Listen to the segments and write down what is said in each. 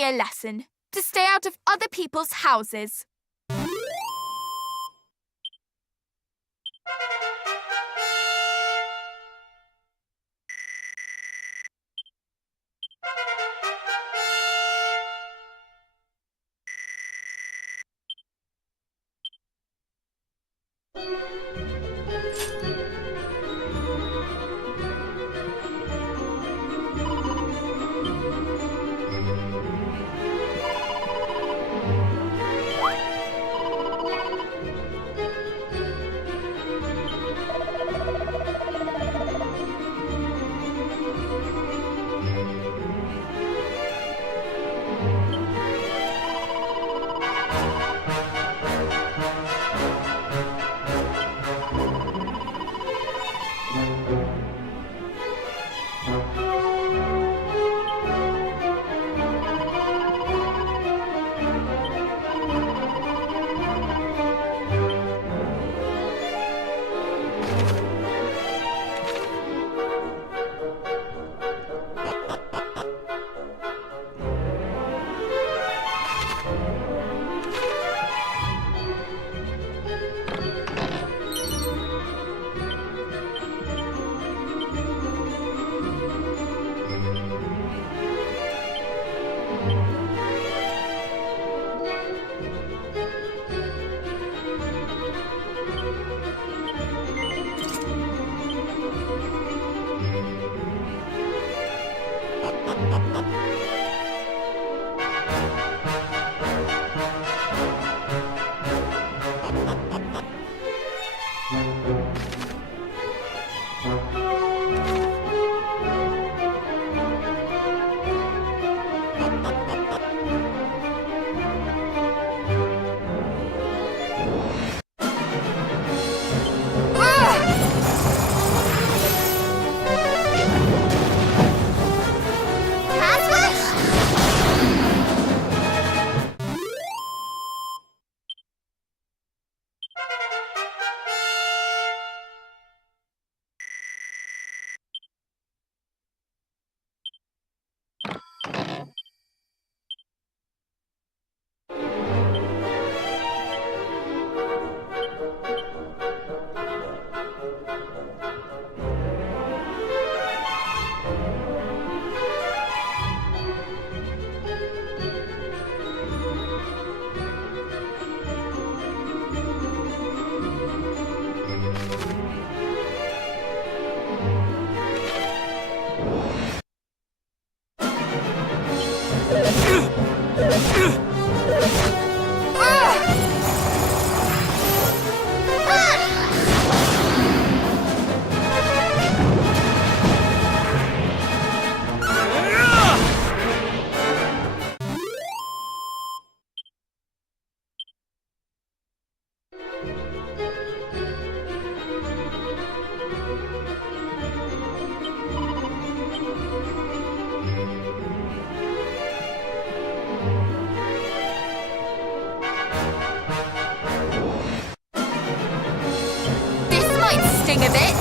be a lesson to stay out of other people's houses. A bit.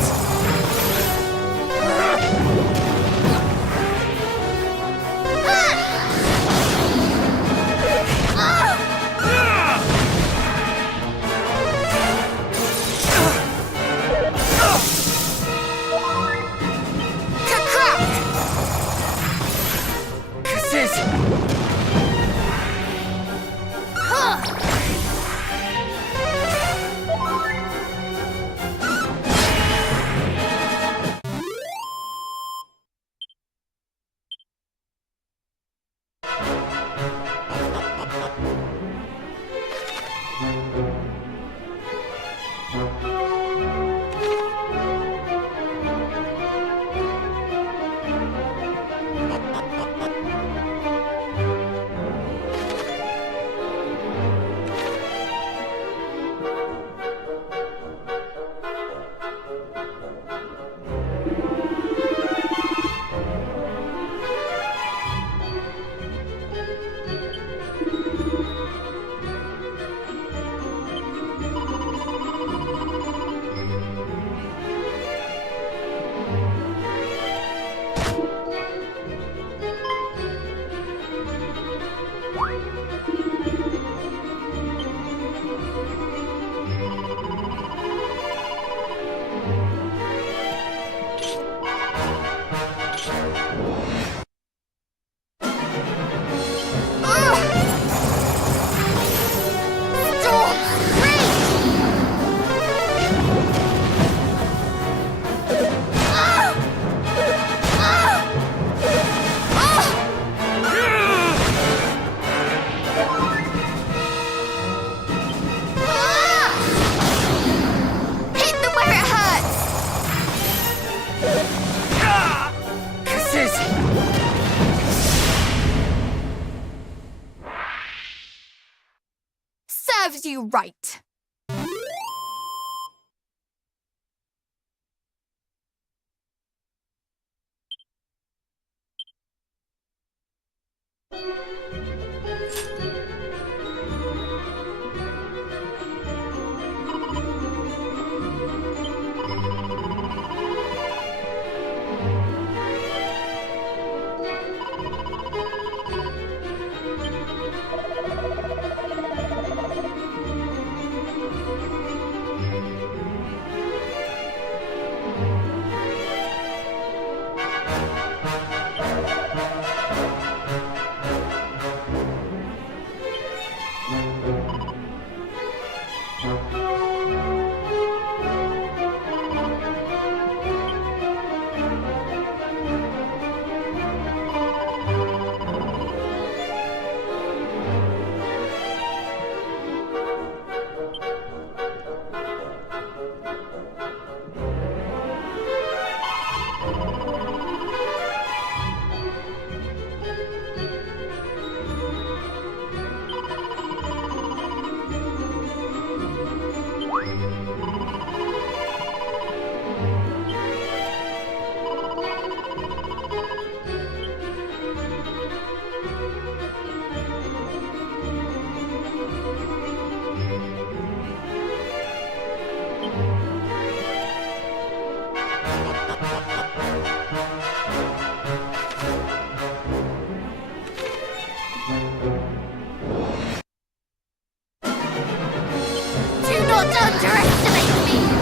not underestimate me!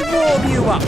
me warm you up.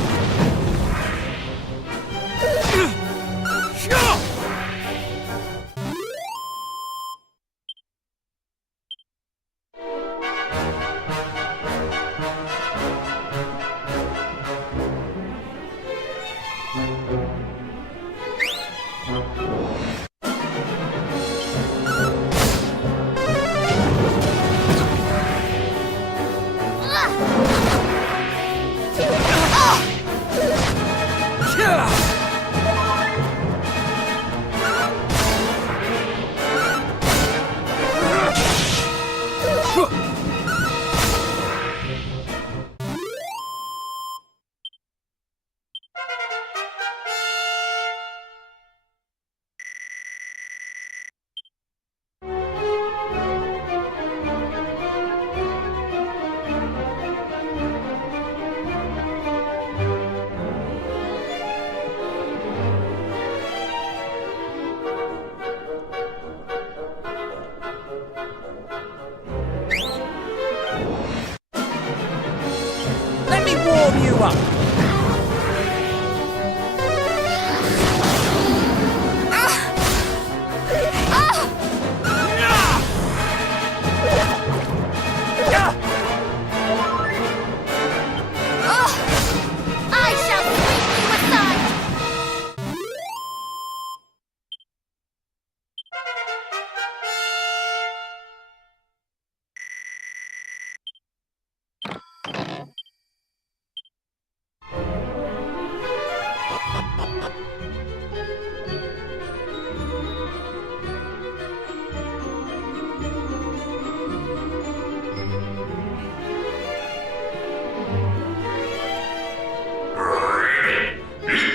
Let me warm you up. I shall sweep you aside!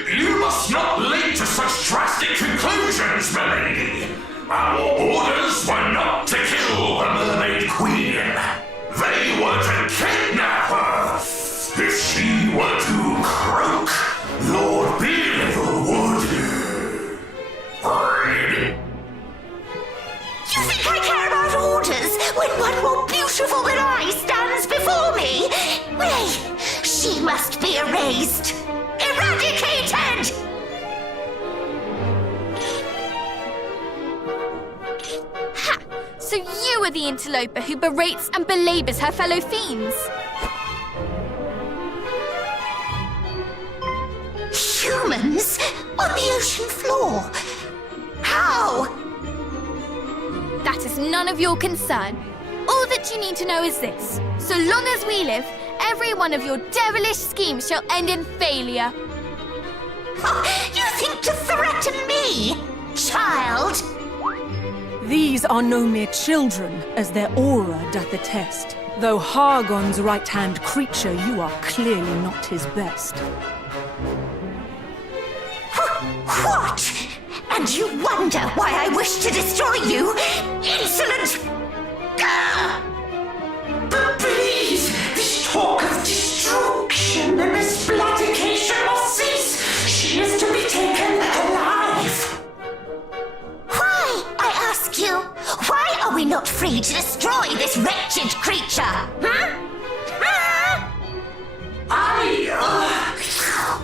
You must not leap to such drastic conclusions, milady. Our orders were not to kill the Mermaid Queen. They were to kidnap her. If she were to croak, Lord Beale would... You think I care about orders when one more beautiful than I stands before me? Nay, she must be erased. Eradicated! Ha! So you are the interloper who berates and belabors her fellow fiends. Humans on the ocean floor? How? That is none of your concern. All that you need to know is this. So long as we live, every one of your devilish schemes shall end in failure. You think to threaten me, child? These are no mere children, as their aura doth attest. Though Hargon's right-hand creature, you are clearly not his best. What? And you wonder why I wish to destroy you? Insolent! Gah! But please, this talk of destruction and exploitation must cease. She is to be taken alive. Why, I ask you, why are we not free to destroy this wretched creature?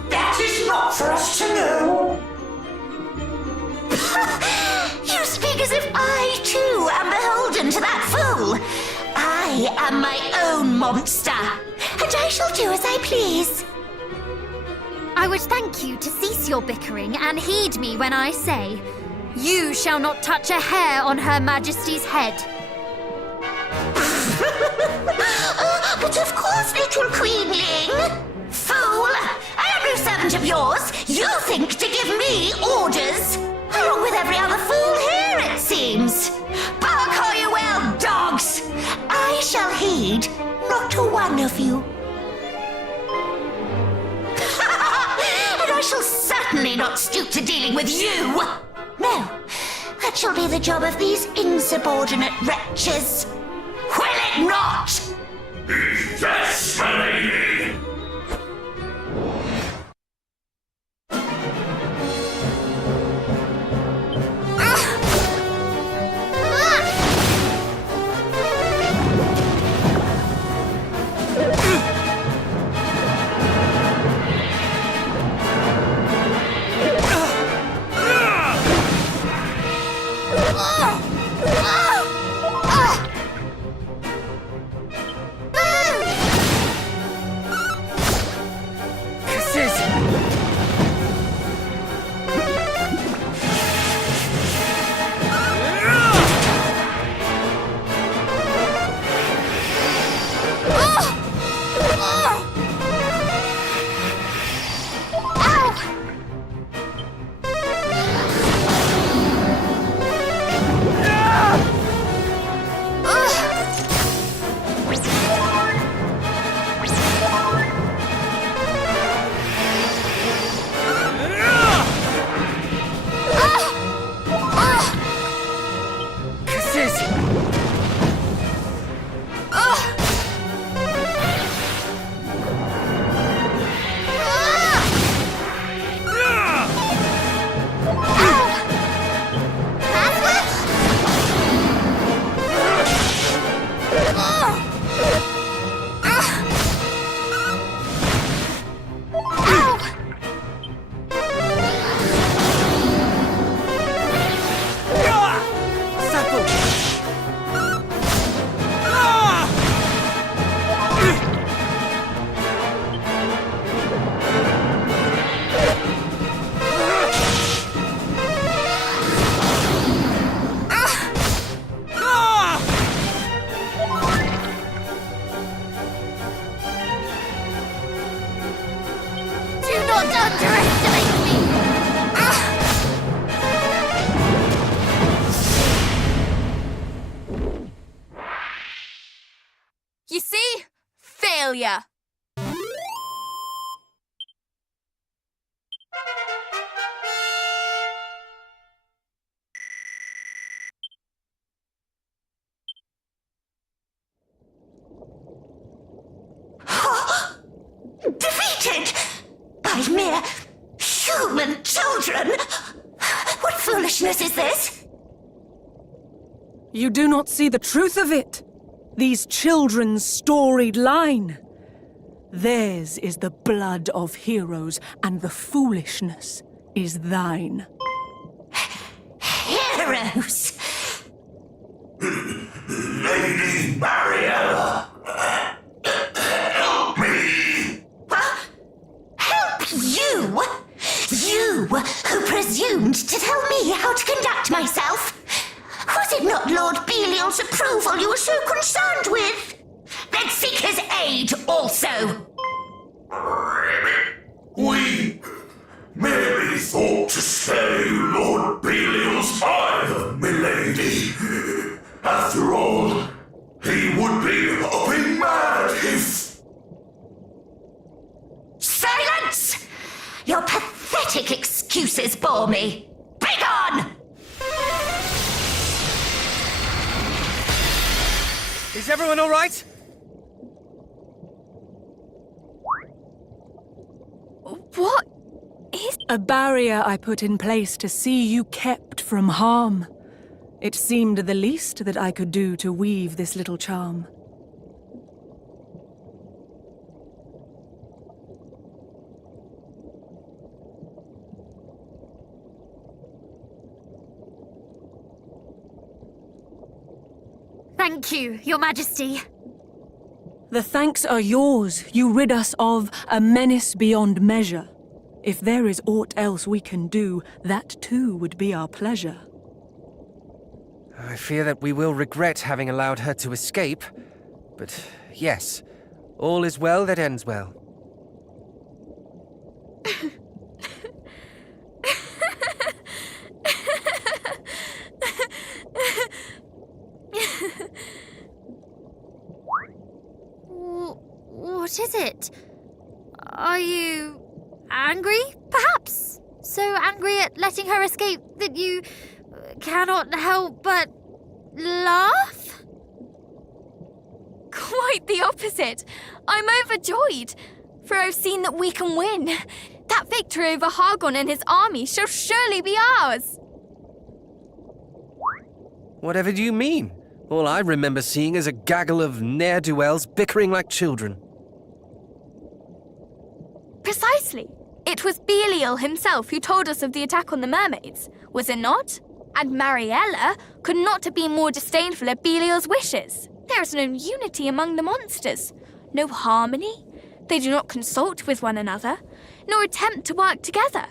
That is not for us to know. You speak as if I, too, am beholden to that fool. I am my own monster, and I shall do as I please. I would thank you to cease your bickering and heed me when I say, you shall not touch a hair on Her Majesty's head. But of course, little queenling. Fool! I am no servant of yours. You think to give me orders, along with every other fool here, it seems. Bark all you will, dogs! I shall heed not one of you. And I shall certainly not stoop to dealing with you. No, that shall be the job of these insubordinate wretches. Will it not? Yes, my lady. Don't underestimate me! You see? Failure. Defeated by mere human children? What foolishness is this? You do not see the truth of it. These children's storied line. Theirs is the blood of heroes, and the foolishness is thine. Heroes! Lady Mariella, help me! Help you? You who presumed to tell me how to conduct myself? Was it not Lord Belial's approval you were so concerned with? Then seek his aid also! We merely thought to spare you Lord Belial's ire, milady. After all, he would be hopping mad if... Silence! Your pathetic excuses bore me. Begone! Is everyone all right? What is... A barrier I put in place to see you kept from harm. It seemed the least that I could do to weave this little charm. Thank you, Your Majesty. The thanks are yours. You rid us of a menace beyond measure. If there is aught else we can do, that too would be our pleasure. I fear that we will regret having allowed her to escape. But yes, all is well that ends well. What is it? Are you angry, perhaps? So angry at letting her escape that you cannot help but laugh? Quite the opposite. I'm overjoyed, for I've seen that we can win. That victory over Hargon and his army shall surely be ours. Whatever do you mean? All I remember seeing is a gaggle of ne'er-do-wells bickering like children. Precisely. It was Belial himself who told us of the attack on the mermaids, was it not? And Mariella could not have been more disdainful of Belial's wishes. There is no unity among the monsters, no harmony. They do not consult with one another, nor attempt to work together.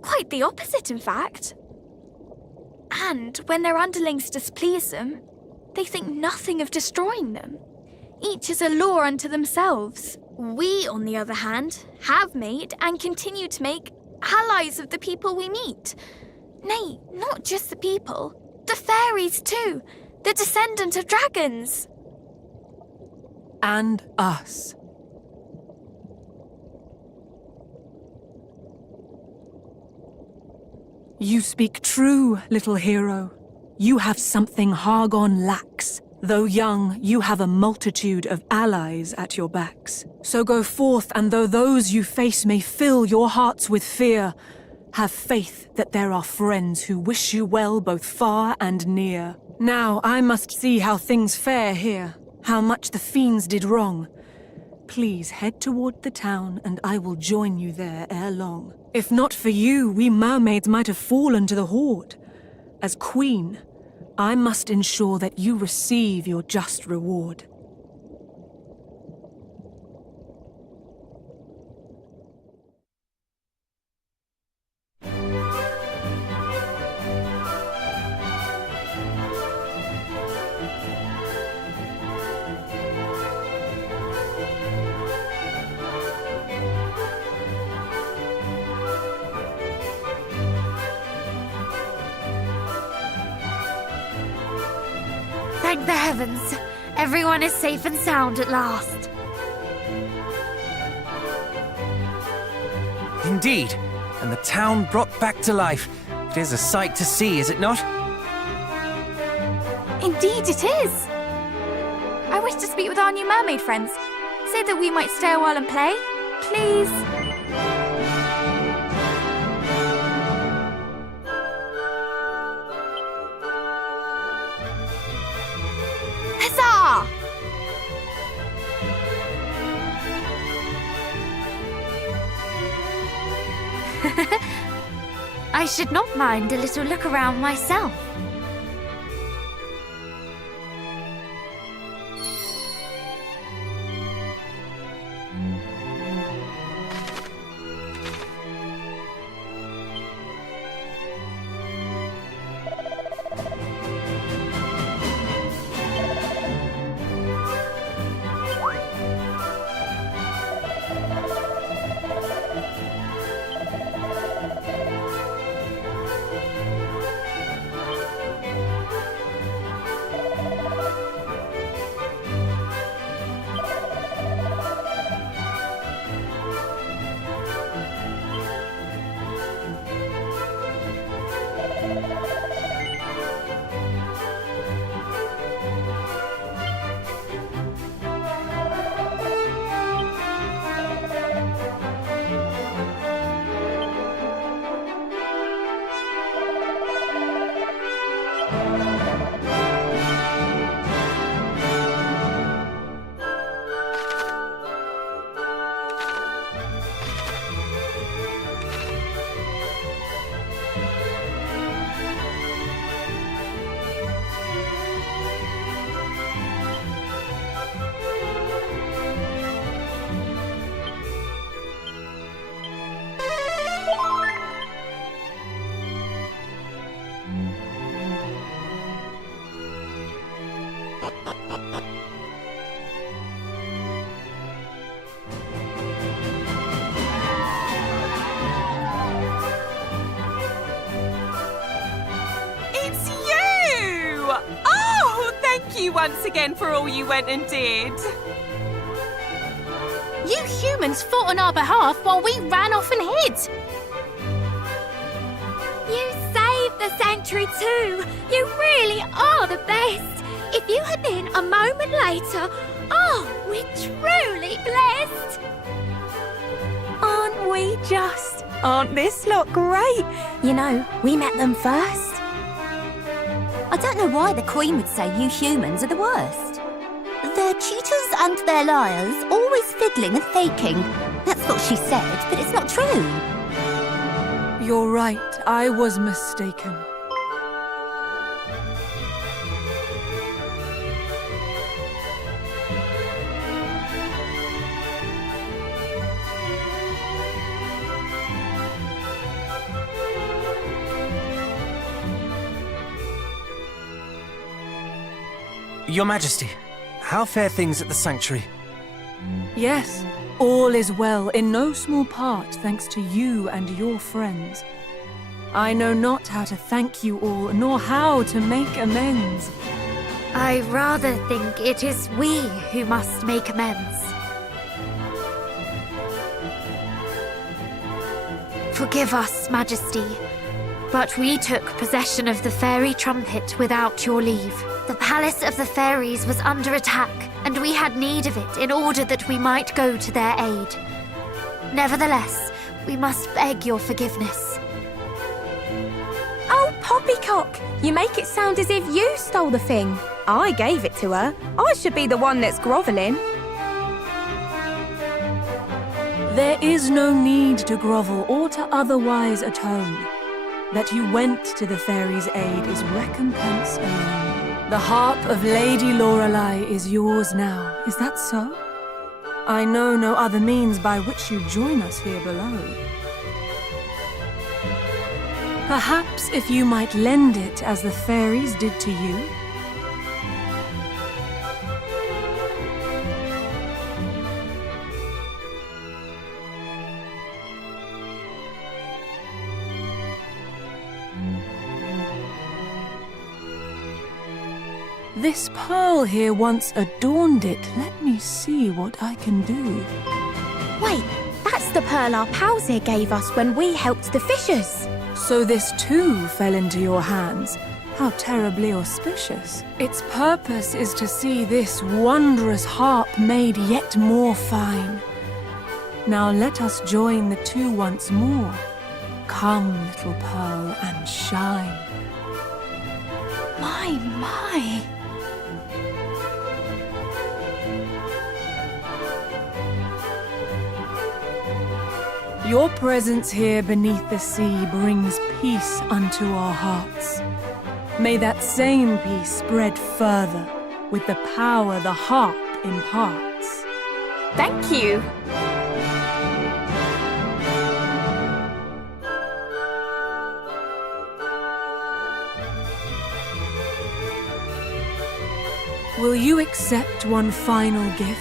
Quite the opposite, in fact. And when their underlings displease them, they think nothing of destroying them. Each is a law unto themselves. We, on the other hand, have made and continue to make allies of the people we meet. Nay, not just the people, the fairies too, the descendant of dragons. And us. You speak true, little hero. You have something Hargon lacks. Though young, you have a multitude of allies at your backs. So go forth, and though those you face may fill your hearts with fear, have faith that there are friends who wish you well both far and near. Now I must see how things fare here, how much the fiends did wrong. Please head toward the town, and I will join you there ere long. If not for you, we mermaids might have fallen to the horde. As queen, I must ensure that you receive your just reward. Thank the heavens. Everyone is safe and sound at last. Indeed, and the town brought back to life. It is a sight to see, is it not? Indeed it is. I wish to speak with our new mermaid friends, so that we might stay a while and play. Please. Huzzah! I should not mind a little look around myself. It's you! Oh, thank you once again for all you went and did. You humans fought on our behalf while we ran off and hid. You saved the sanctuary too. You really are the best. If you had been a moment later, oh, we're truly blessed. Aren't we just? Aren't this lot great? You know, we met them first. I don't know why the Queen would say you humans are the worst. They're cheaters and they're liars, always fiddling and faking. That's what she said, but it's not true. You're right, I was mistaken. Your Majesty, how fare things at the sanctuary? Yes, all is well, in no small part thanks to you and your friends. I know not how to thank you all, nor how to make amends. I rather think it is we who must make amends. Forgive us, Majesty, but we took possession of the fairy trumpet without your leave. The palace of the fairies was under attack, and we had need of it in order that we might go to their aid. Nevertheless, we must beg your forgiveness. Oh, Poppycock! You make it sound as if you stole the thing. I gave it to her. I should be the one that's grovelling. There is no need to grovel or to otherwise atone. That you went to the fairies' aid is recompense alone. The harp of Lady Lorelei is yours now, is that so? I know no other means by which you join us here below. Perhaps if you might lend it as the fairies did to you? This pearl here once adorned it. Let me see what I can do. Wait, that's the pearl our pals here gave us when we helped the fishers. So this too fell into your hands. How terribly auspicious. Its purpose is to see this wondrous harp made yet more fine. Now let us join the two once more. Come, little pearl, and shine. My. Your presence here beneath the sea brings peace unto our hearts. May that same peace spread further with the power the harp imparts. Thank you. Will you accept one final gift?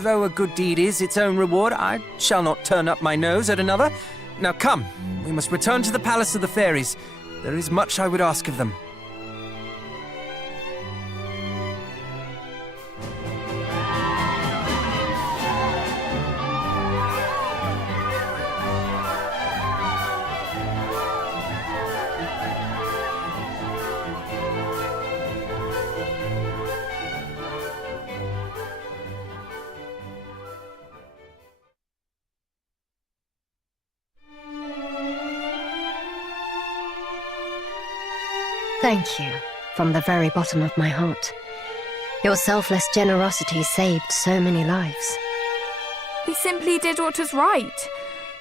Though a good deed is its own reward, I shall not turn up my nose at another. Now come, we must return to the Palace of the Fairies. There is much I would ask of them. Thank you, from the very bottom of my heart. Your selfless generosity saved so many lives. We simply did what was right.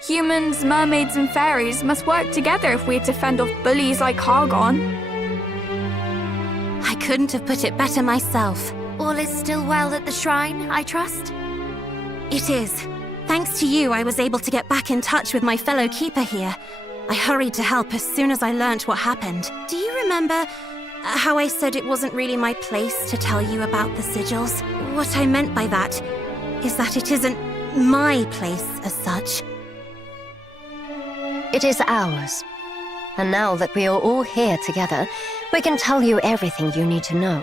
Humans, mermaids, and fairies must work together if we're to fend off bullies like Hargon. I couldn't have put it better myself. All is still well at the shrine, I trust? It is. Thanks to you, I was able to get back in touch with my fellow keeper here. I hurried to help as soon as I learnt what happened. Do you remember how I said it wasn't really my place to tell you about the sigils? What I meant by that is that it isn't my place as such. It is ours. And now that we are all here together, we can tell you everything you need to know.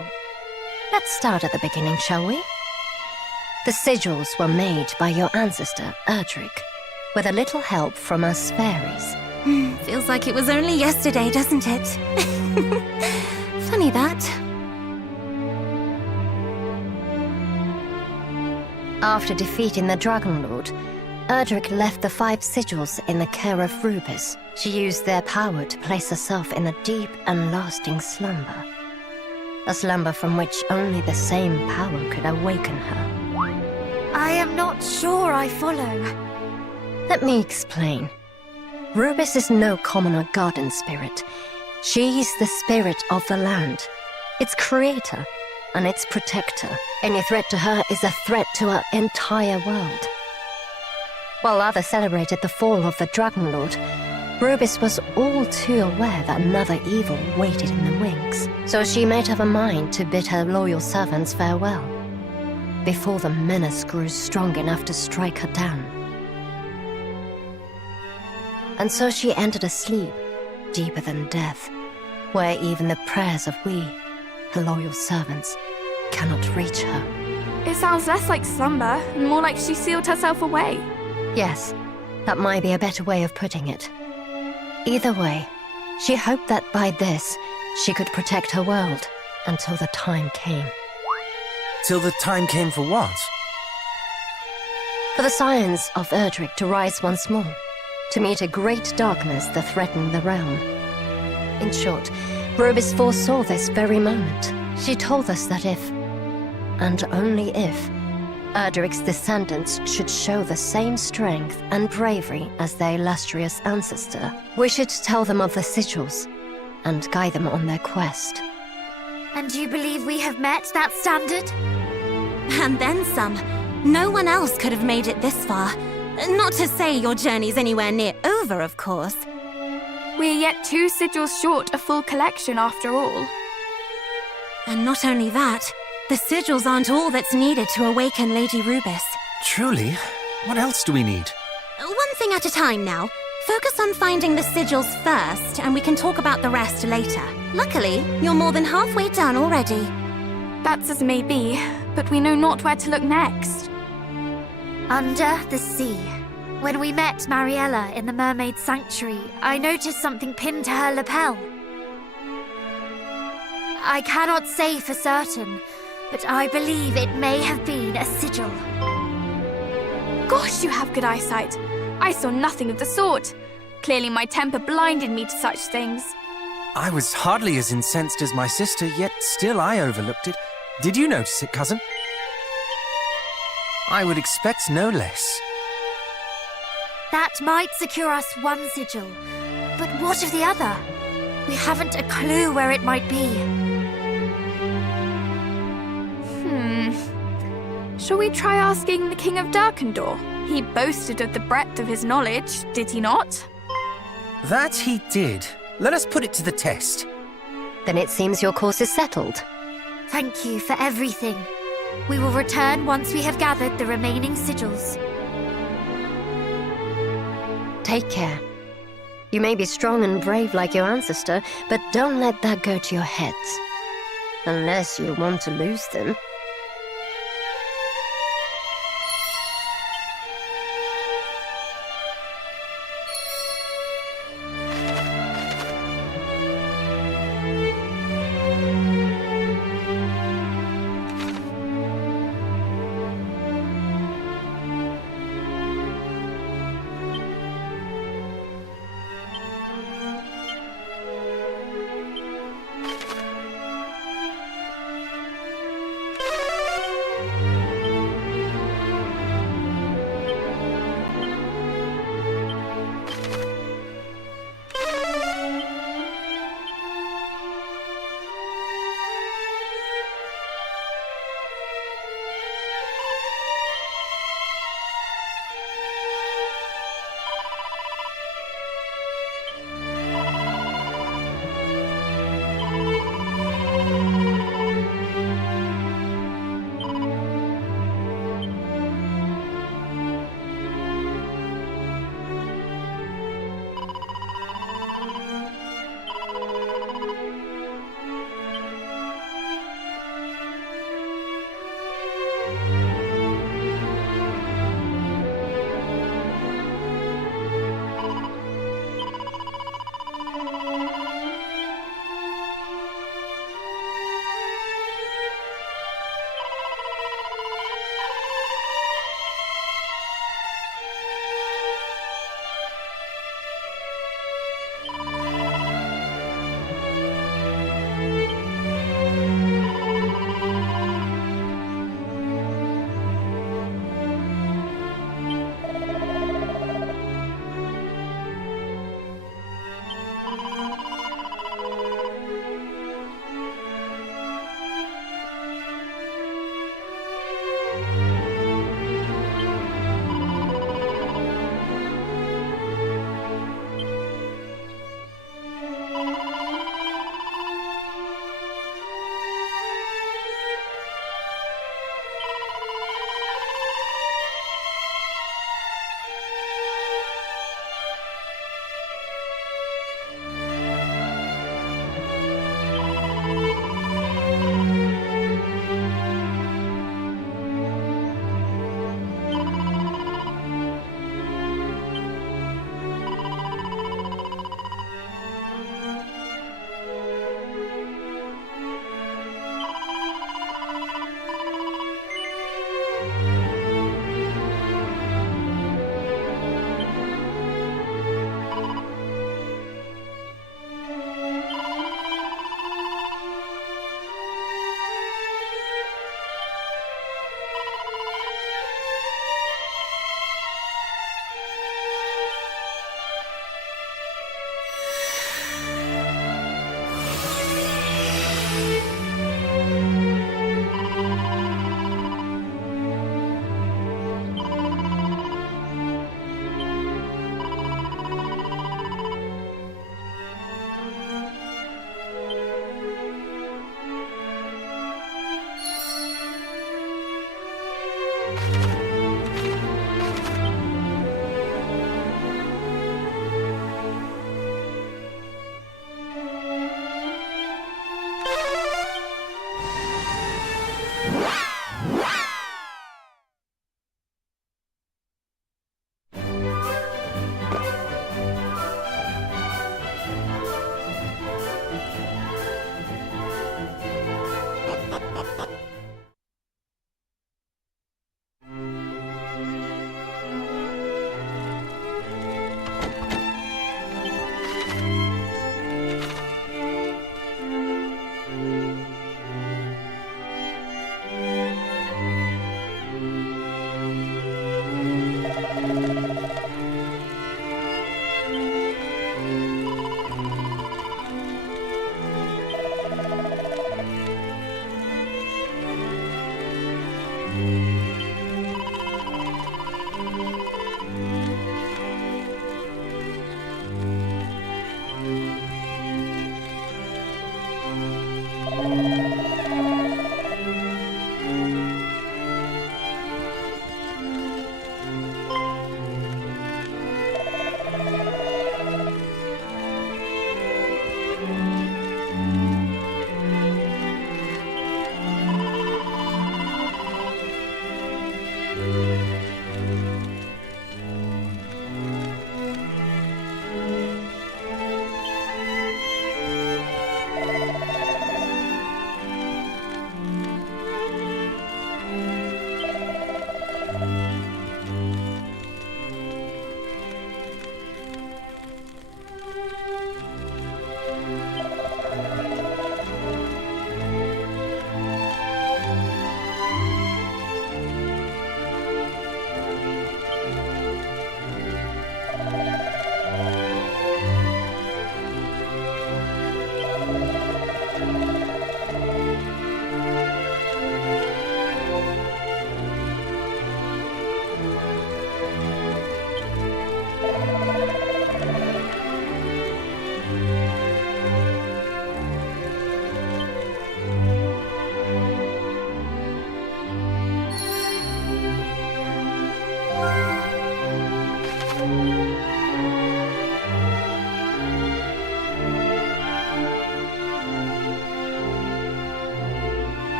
Let's start at the beginning, shall we? The sigils were made by your ancestor, Erdrick, with a little help from us fairies. Feels like it was only yesterday, doesn't it? Funny that. After defeating the Dragon Lord, Erdrick left the 5 sigils in the care of Rubis. She used their power to place herself in a deep and lasting slumber. A slumber from which only the same power could awaken her. I am not sure I follow. Let me explain. Rubis is no commoner garden spirit. She is the spirit of the land, its creator and its protector. Any threat to her is a threat to our entire world. While others celebrated the fall of the Dragon Lord, Rubis was all too aware that another evil waited in the wings. So she made up her mind to bid her loyal servants farewell, before the menace grew strong enough to strike her down. And so she entered a sleep deeper than death, where even the prayers of we, her loyal servants, cannot reach her. It sounds less like slumber and more like she sealed herself away. Yes, that might be a better way of putting it. Either way, she hoped that by this, she could protect her world until the time came. Till the time came for what? For the scions of Erdrick to rise once more, to meet a great darkness that threatened the realm. In short, Rubis foresaw this very moment. She told us that if, and only if, Erdrick's descendants should show the same strength and bravery as their illustrious ancestor, we should tell them of the sigils and guide them on their quest. And you believe we have met that standard? And then some. No one else could have made it this far. Not to say your journey's anywhere near over, of course. We're yet 2 sigils short a full collection after all. And not only that, The sigils aren't all that's needed to awaken Lady Rubis. Truly? What else do we need? One thing at a time now. Focus on finding the sigils first, and we can talk about the rest later. Luckily, you're more than halfway done already. That's as may be, but we know not where to look next. Under the sea. When we met Mariella in the Mermaid Sanctuary, I noticed something pinned to her lapel. I cannot say for certain, but I believe it may have been a sigil. Gosh, you have good eyesight. I saw nothing of the sort. Clearly my temper blinded me to such things. I was hardly as incensed as my sister, yet still I overlooked it. Did you notice it, cousin? I would expect no less. That might secure us one sigil, but what of the other? We haven't a clue where it might be. Shall we try asking the King of Darkendor? He boasted of the breadth of his knowledge, did he not? That he did. Let us put it to the test. Then it seems your course is settled. Thank you for everything. We will return once we have gathered the remaining sigils. Take care. You may be strong and brave like your ancestor, but don't let that go to your heads. Unless you want to lose them.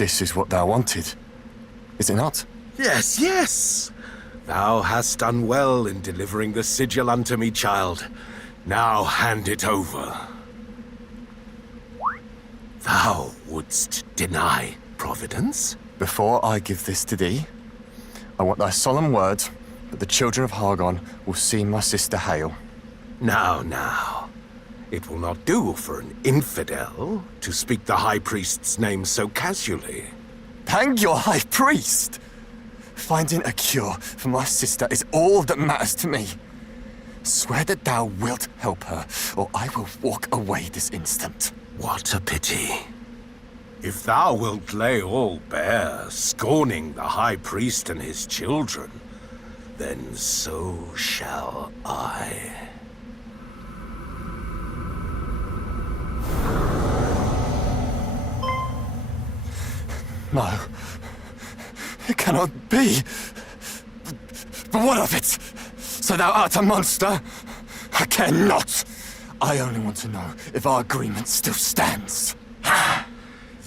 This is what thou wanted, is it not? Yes, yes! Thou hast done well in delivering the sigil unto me, child. Now hand it over. Thou wouldst deny Providence? Before I give this to thee, I want thy solemn word that the children of Hargon will see my sister Hale. Now. It will not do for an infidel to speak the High Priest's name so casually. Hang your High Priest! Finding a cure for my sister is all that matters to me. Swear that thou wilt help her, or I will walk away this instant. What a pity. If thou wilt lay all bare, scorning the High Priest and his children, then so shall I. No. It cannot be. But what of it? So thou art a monster? I care not. I only want to know if our agreement still stands.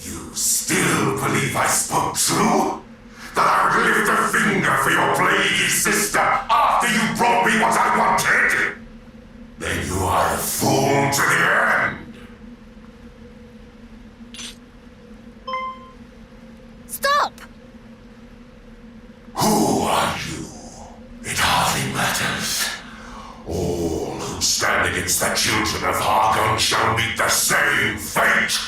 You still believe I spoke true? That I would lift a finger for your plaguey sister after you brought me what I wanted? Then you are a fool to the end. Stop! Who are you? It hardly matters. All who stand against the children of Hargon shall meet the same fate.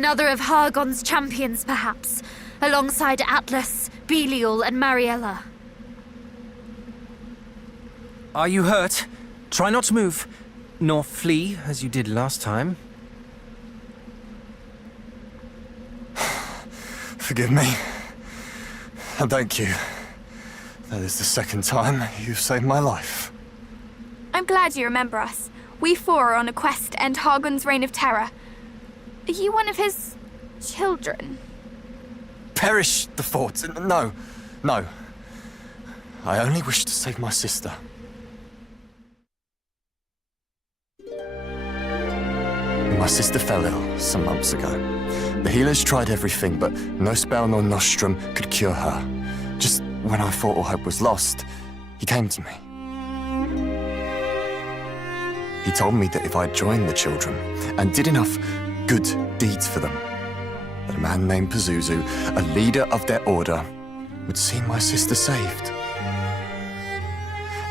Another of Hargon's champions, perhaps, alongside Atlas, Belial, and Mariella. Are you hurt? Try not to move, nor flee as you did last time. Forgive me. And thank you. That is the second time you've saved my life. I'm glad you remember us. We four are on a quest to end Hargon's reign of terror. Are you one of his children? Perish the thoughts. No. No. I only wish to save my sister. My sister fell ill some months ago. The healers tried everything, but no spell nor nostrum could cure her. Just when I thought all hope was lost, he came to me. He told me that if I joined the children and did enough good deeds for them, that a man named Pazuzu, a leader of their order, would see my sister saved.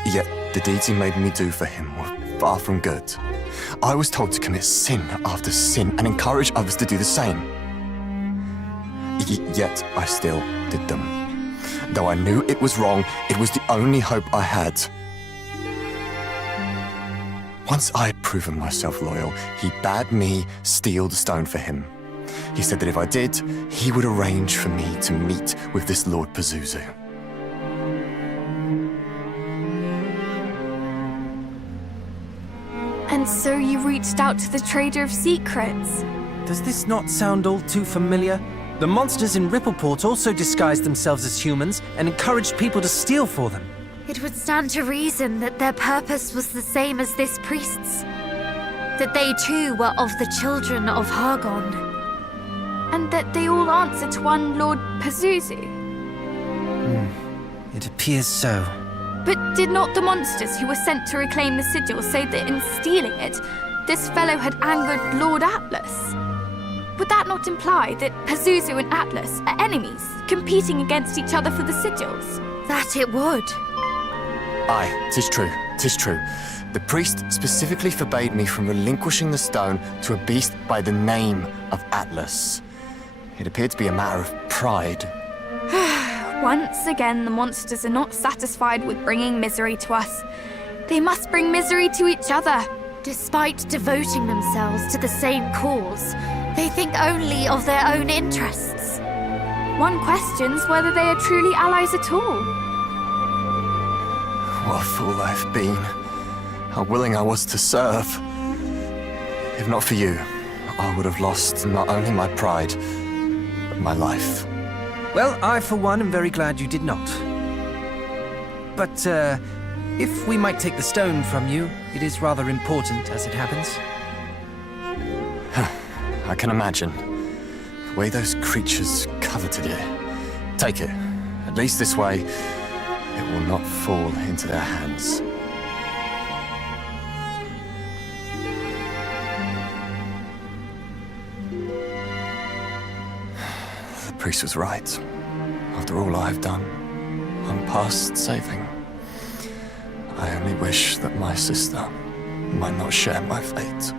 Yet the deeds he made me do for him were far from good. I was told to commit sin after sin and encourage others to do the same. Yet I still did them. Though I knew it was wrong, it was the only hope I had. Once I had proven myself loyal, he bade me steal the stone for him. He said that if I did, he would arrange for me to meet with this Lord Pazuzu. And so you reached out to the Trader of Secrets. Does this not sound all too familiar? The monsters in Rippleport also disguised themselves as humans and encouraged people to steal for them. It would stand to reason that their purpose was the same as this priest's. That they too were of the children of Hargon. And that they all answer to one Lord Pazuzu. It appears so. But did not the monsters who were sent to reclaim the sigil say that in stealing it, this fellow had angered Lord Atlas? Would that not imply that Pazuzu and Atlas are enemies, competing against each other for the sigils? That it would. Aye, 'tis true, 'tis true. The priest specifically forbade me from relinquishing the stone to a beast by the name of Atlas. It appeared to be a matter of pride. Once again, the monsters are not satisfied with bringing misery to us. They must bring misery to each other. Despite devoting themselves to the same cause, they think only of their own interests. One questions whether they are truly allies at all. What a fool I've been. How willing I was to serve. If not for you, I would have lost not only my pride, but my life. Well, I, for one, am very glad you did not. But, if we might take the stone from you, it is rather important as it happens. I can imagine. The way those creatures coveted it. Take it. At least this way, it will not fall into their hands. The priest was right. After all I've done, I'm past saving. I only wish that my sister might not share my fate.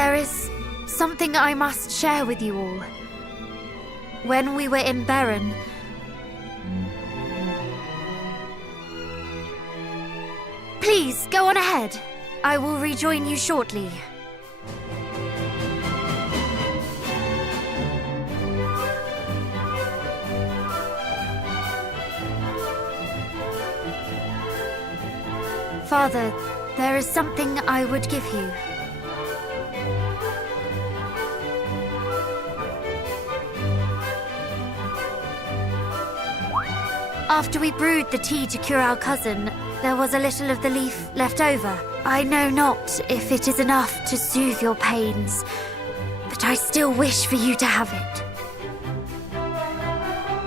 There is something I must share with you all. When we were in Berren, please go on ahead. I will rejoin you shortly. Father, there is something I would give you. After we brewed the tea to cure our cousin, there was a little of the leaf left over. I know not if it is enough to soothe your pains, but I still wish for you to have it.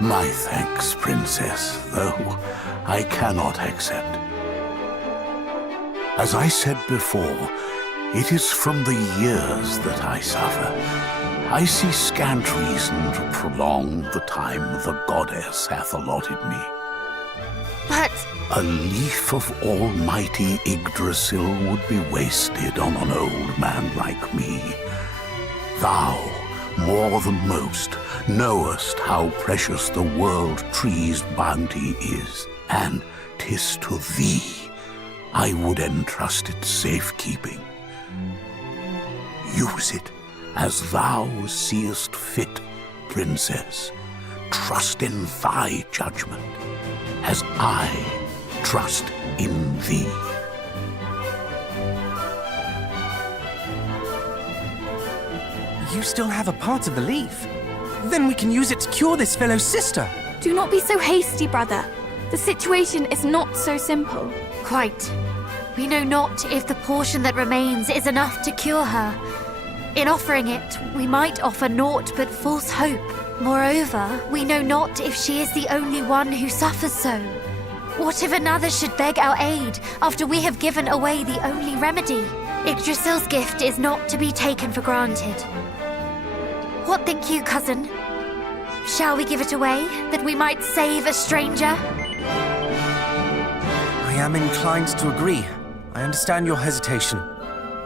My thanks, Princess, though I cannot accept. As I said before, it is from the years that I suffer. I see scant reason to prolong the time the goddess hath allotted me. But A leaf of almighty Yggdrasil would be wasted on an old man like me. Thou, more than most, knowest how precious the world tree's bounty is, and 'tis to thee I would entrust its safekeeping. Use it as thou seest fit, Princess. Trust in thy judgment, as I trust in thee. You still have a part of the leaf. Then we can use it to cure this fellow sister. Do not be so hasty, brother. The situation is not so simple. quite. We know not if the portion that remains is enough to cure her. In offering it, we might offer naught but false hope. Moreover, we know not if she is the only one who suffers so. What if another should beg our aid after we have given away the only remedy? Yggdrasil's gift is not to be taken for granted. What think you, cousin? Shall we give it away, that we might save a stranger? I am inclined to agree. I understand your hesitation.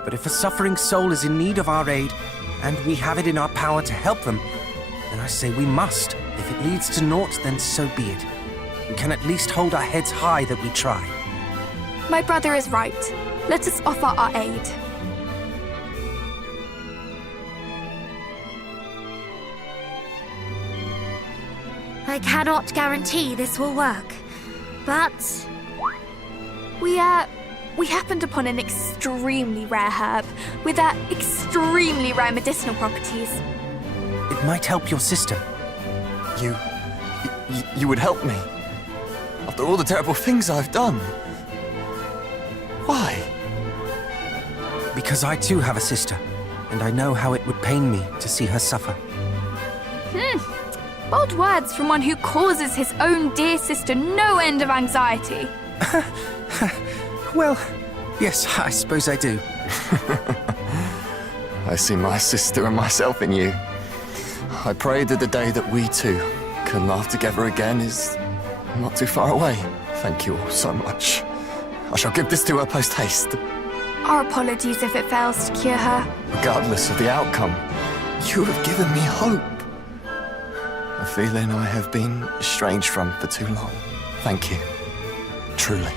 But if a suffering soul is in need of our aid, and we have it in our power to help them, then I say we must. If it leads to naught, then so be it. We can at least hold our heads high that we try. My brother is right. Let us offer our aid. I cannot guarantee this will work, but We happened upon an extremely rare herb with extremely rare medicinal properties. It might help your sister. You would help me? After all the terrible things I've done? Why? Because I too have a sister, and I know how it would pain me to see her suffer. Bold words from one who causes his own dear sister no end of anxiety. Well, yes, I suppose I do. I see my sister and myself in you. I pray that the day that we two can laugh together again is not too far away. Thank you all so much. I shall give this to her post-haste. Our apologies if it fails to cure her. Regardless of the outcome, you have given me hope. A feeling I have been estranged from for too long. Thank you. Truly.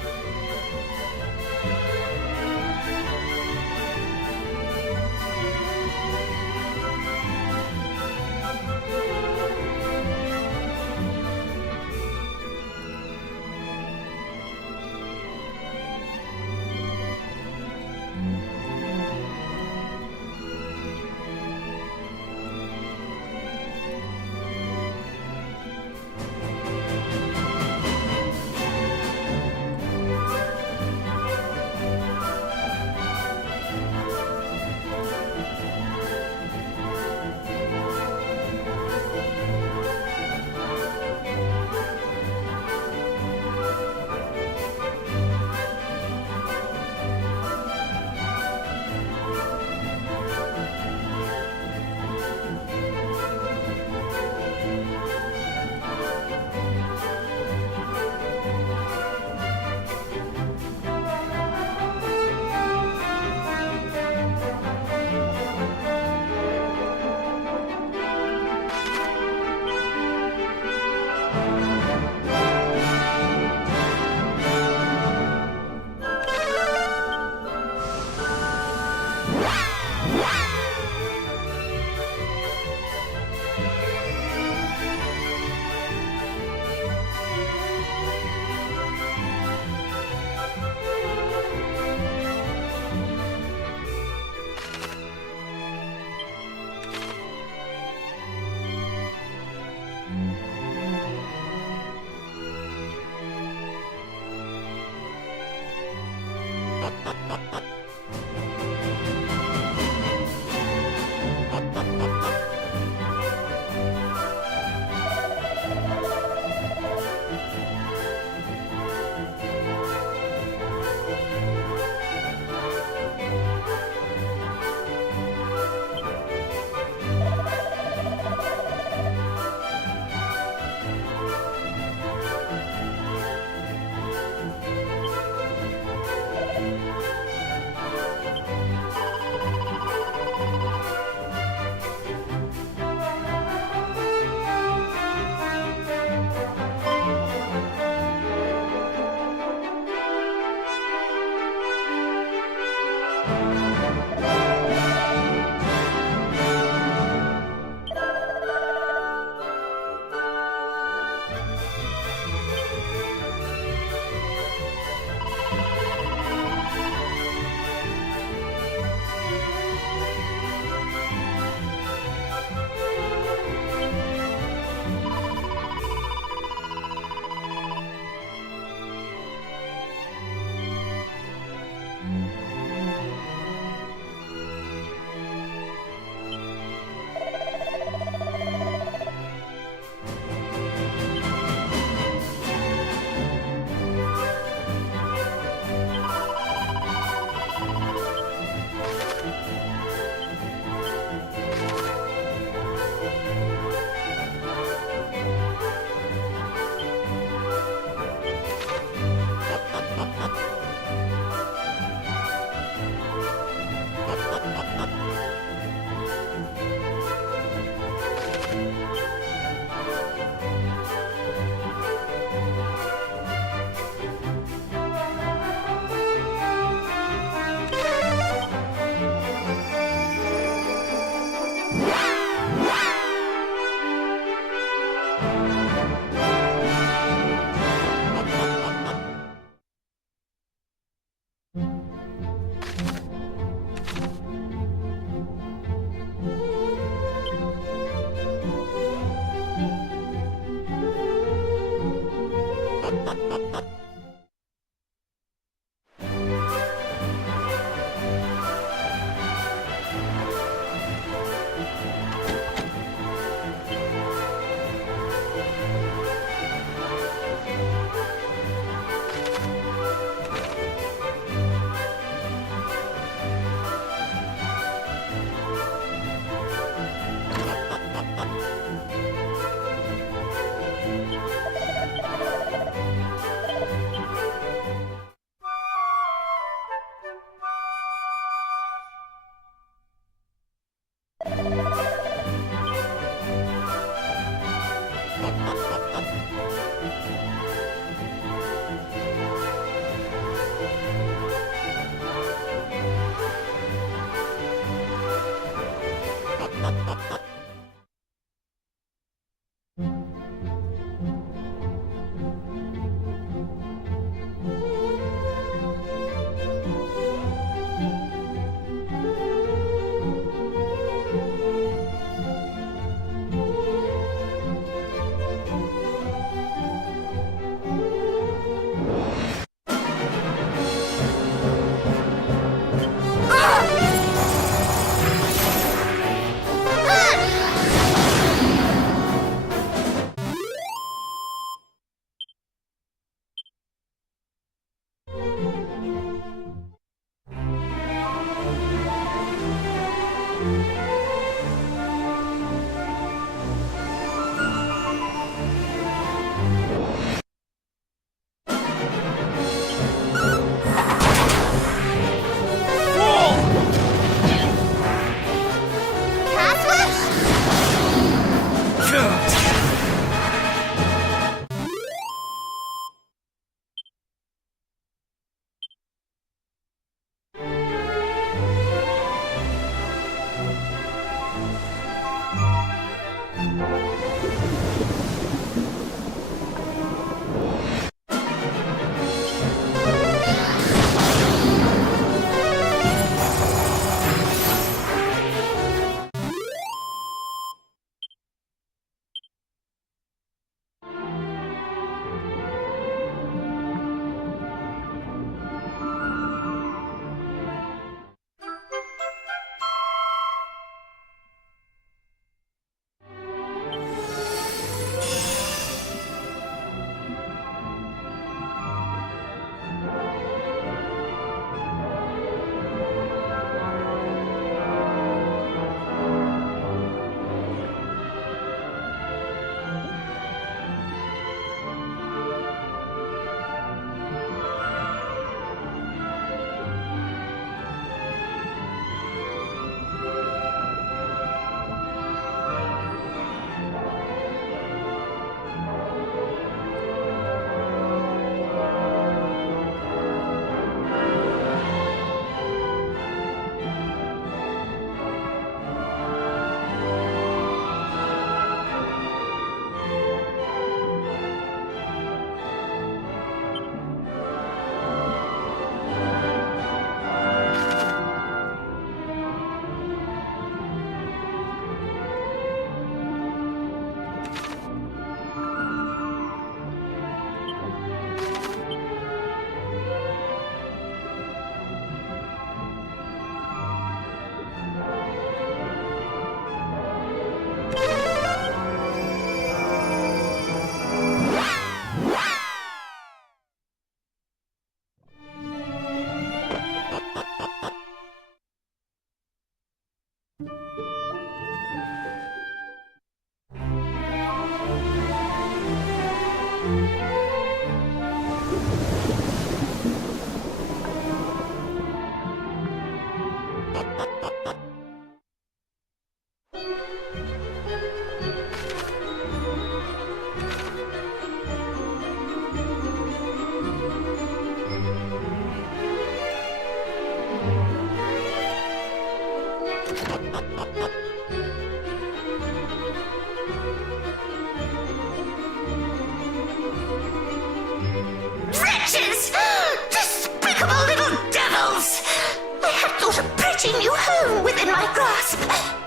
you home within my grasp,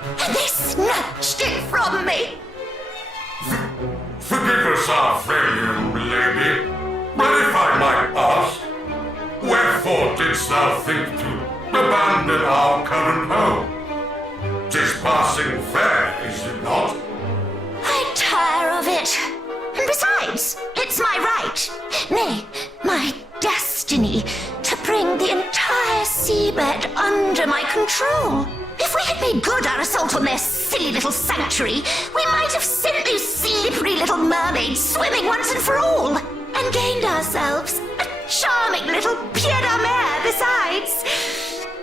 and they snatched it from me. Forgive us our failure, lady, but if I might ask, wherefore didst thou think to abandon our current home? 'Tis passing fair, is it not? I tire of it. And besides, it's my right, nay, my destiny, to bring the entire seabed under my control. If we had made good our assault on their silly little sanctuary, we might have sent those slippery little mermaids swimming once and for all, and gained ourselves a charming little pied-à-mer besides.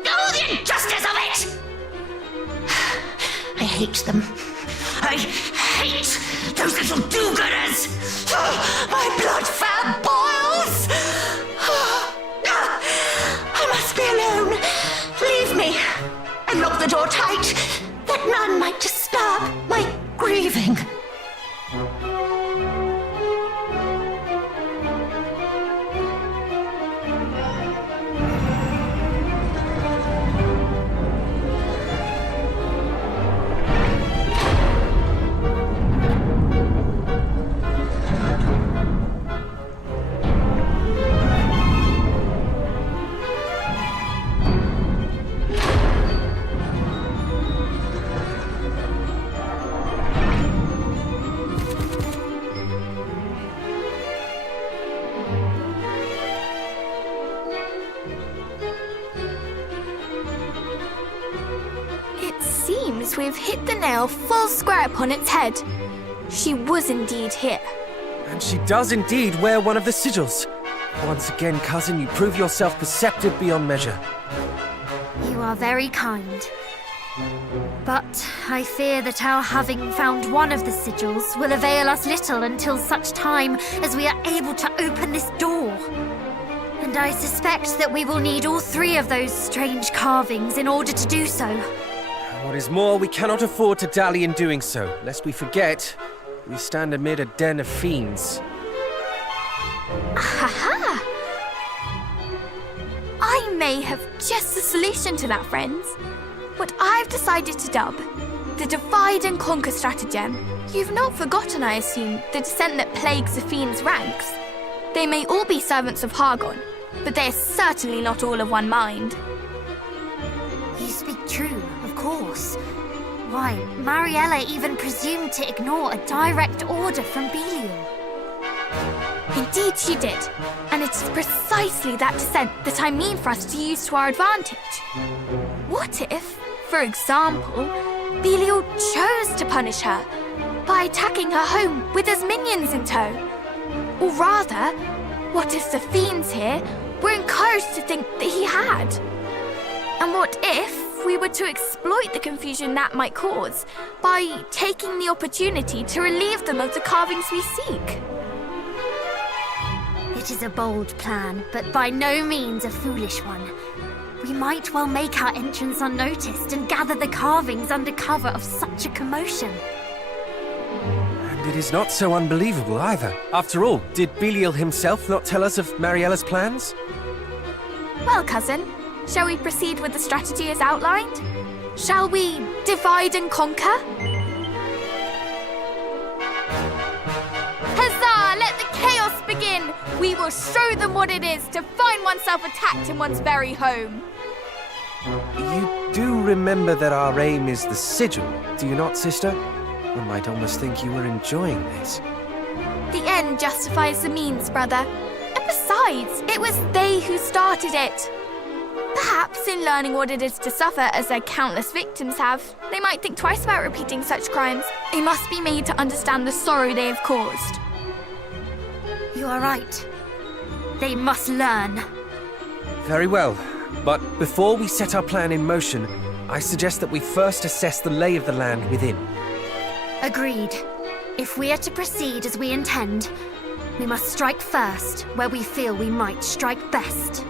Oh, the injustice of it! I hate them. I hate those little do-gooders! My blood fat boils! I must be alone. Leave me. And lock the door tight, that none might disturb my grieving. We've hit the nail full square upon its head. She was indeed here. And she does indeed wear one of the sigils. Once again, cousin, you prove yourself perceptive beyond measure. You are very kind. But I fear that our having found one of the sigils will avail us little until such time as we are able to open this door. And I suspect that we will need all three of those strange carvings in order to do so. What is more, we cannot afford to dally in doing so, lest we forget we stand amid a den of fiends. Ha! I may have just the solution to that, friends. What I've decided to dub the Divide and Conquer stratagem. You've not forgotten, I assume, the descent that plagues the fiends' ranks. They may all be servants of Hargon, but they are certainly not all of one mind. You speak true. Of course. Why, Mariella even presumed to ignore a direct order from Belial. Indeed she did. And it is precisely that descent that I mean for us to use to our advantage. What if, for example, Belial chose to punish her by attacking her home with his minions in tow? Or rather, what if the fiends here were encouraged to think that he had? And what if we were to exploit the confusion that might cause by taking the opportunity to relieve them of the carvings we seek? It is a bold plan, but by no means a foolish one. We might well make our entrance unnoticed and gather the carvings under cover of such a commotion. And it is not so unbelievable either. After all, did Belial himself not tell us of Mariella's plans? Well, cousin, shall we proceed with the strategy as outlined? Shall we divide and conquer? Huzzah! Let the chaos begin! We will show them what it is to find oneself attacked in one's very home. You do remember that our aim is the sigil, do you not, sister? One might almost think you were enjoying this. The end justifies the means, brother. And besides, it was they who started it. Perhaps in learning what it is to suffer as their countless victims have, they might think twice about repeating such crimes. They must be made to understand the sorrow they have caused. You are right. They must learn. Very well, but before we set our plan in motion, I suggest that we first assess the lay of the land within. Agreed. If we are to proceed as we intend, we must strike first where we feel we might strike best.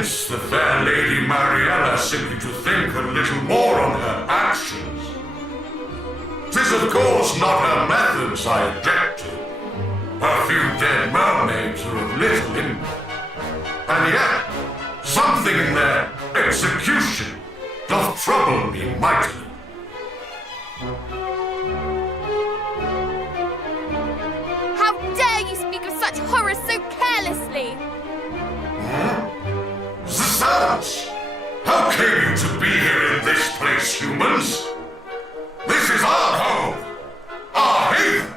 convince the fair Lady Mariella simply to think a little more on her actions. 'Tis of course not her methods I object to. Her few dead mermaids are of little import. And yet, something in their execution doth trouble me mightily. How dare you speak of such horrors so carelessly? Zounds! How came you to be here in this place, humans? This is our home, our haven,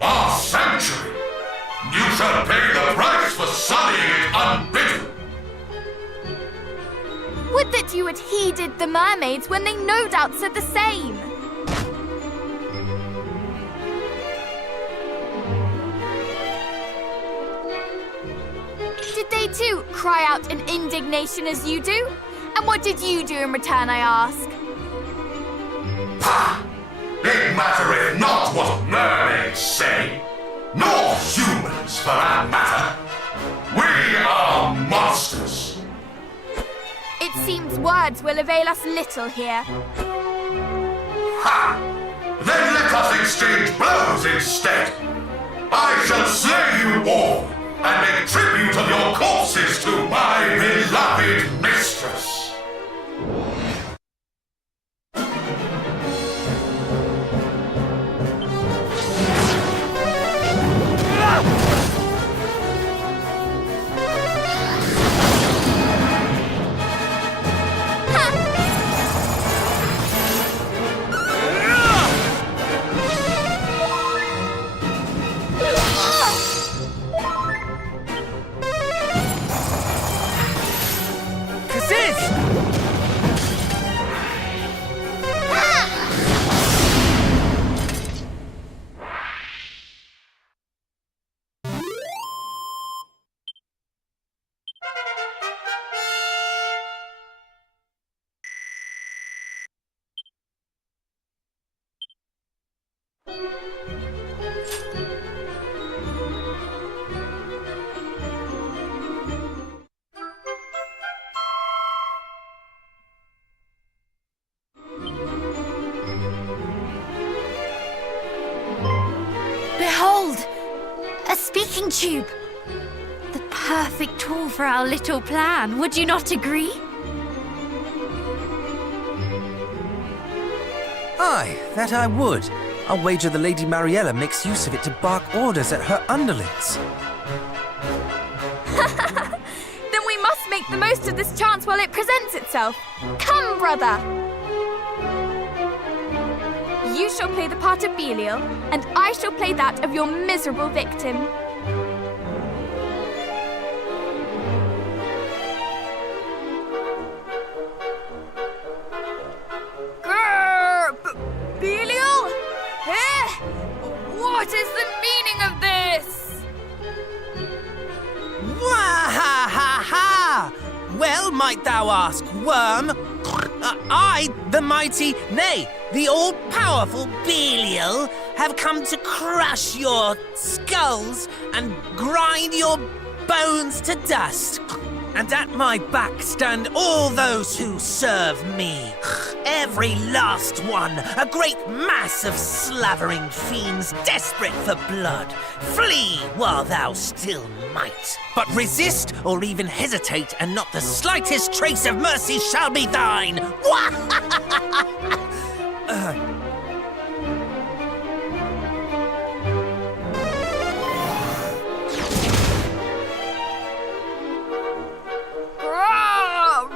our sanctuary. You shall pay the price for sullying it unbidden. Would that you had heeded the mermaids when they no doubt said the same. Did they too cry out in indignation as you do? And what did you do in return, I ask? Pah! It mattereth not what mermaids say, nor humans for that matter. We are monsters. It seems words will avail us little here. Ha! Then let us exchange blows instead. I shall slay you all and make tribute of your corpses to my beloved mistress. Behold! A speaking tube! The perfect tool for our little plan, would you not agree? Aye, that I would. I'll wager the Lady Mariella makes use of it to bark orders at her underlings. Then we must make the most of this chance while it presents itself. Come, brother! You shall play the part of Belial, and I shall play that of your miserable victim. Belial? What is the meaning of this? Wah-ha-ha-ha! Well, might thou ask, worm? I, the mighty, nay, the all-powerful Belial, have come to crush your skulls and grind your bones to dust. And at my back stand all those who serve me. Every last one, a great mass of slavering fiends desperate for blood. Flee while thou still might. But resist or even hesitate, and not the slightest trace of mercy shall be thine.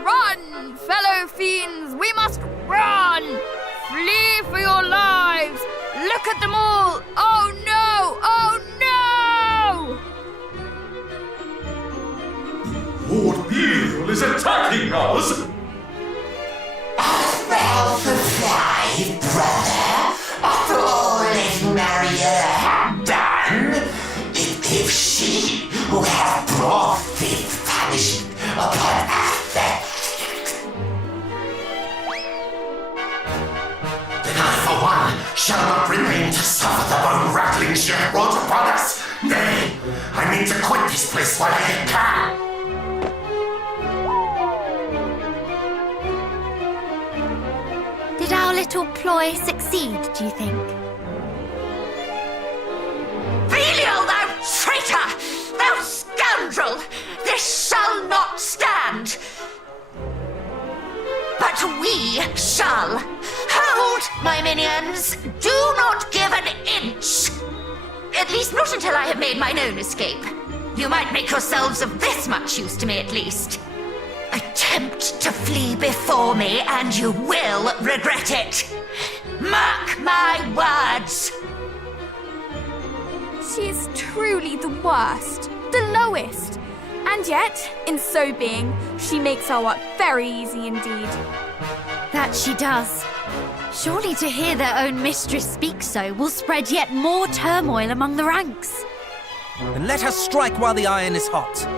Run, fellow fiends! We must run! Flee for your lives! Look at them all! Oh no! Oh no! Lord Belial is attacking us! Well, for five, brother. After all Lady Mariella had done, if she who hath brought this punishment upon us, then I, for one, shall not remain to suffer the bone-rattling she hath brought upon us. Nay, I mean to quit this place while I can. little ploy succeed, do you think? Belial, thou traitor! Thou scoundrel! This shall not stand! But we shall. Hold, my minions! Do not give an inch! At least not until I have made mine own escape. You might make yourselves of this much use to me, at least. Attempt to flee before me, and you will regret it. Mark my words! She is truly the worst, the lowest. And yet, in so being, she makes our work very easy indeed. That she does. Surely to hear their own mistress speak so will spread yet more turmoil among the ranks. Then let us strike while the iron is hot.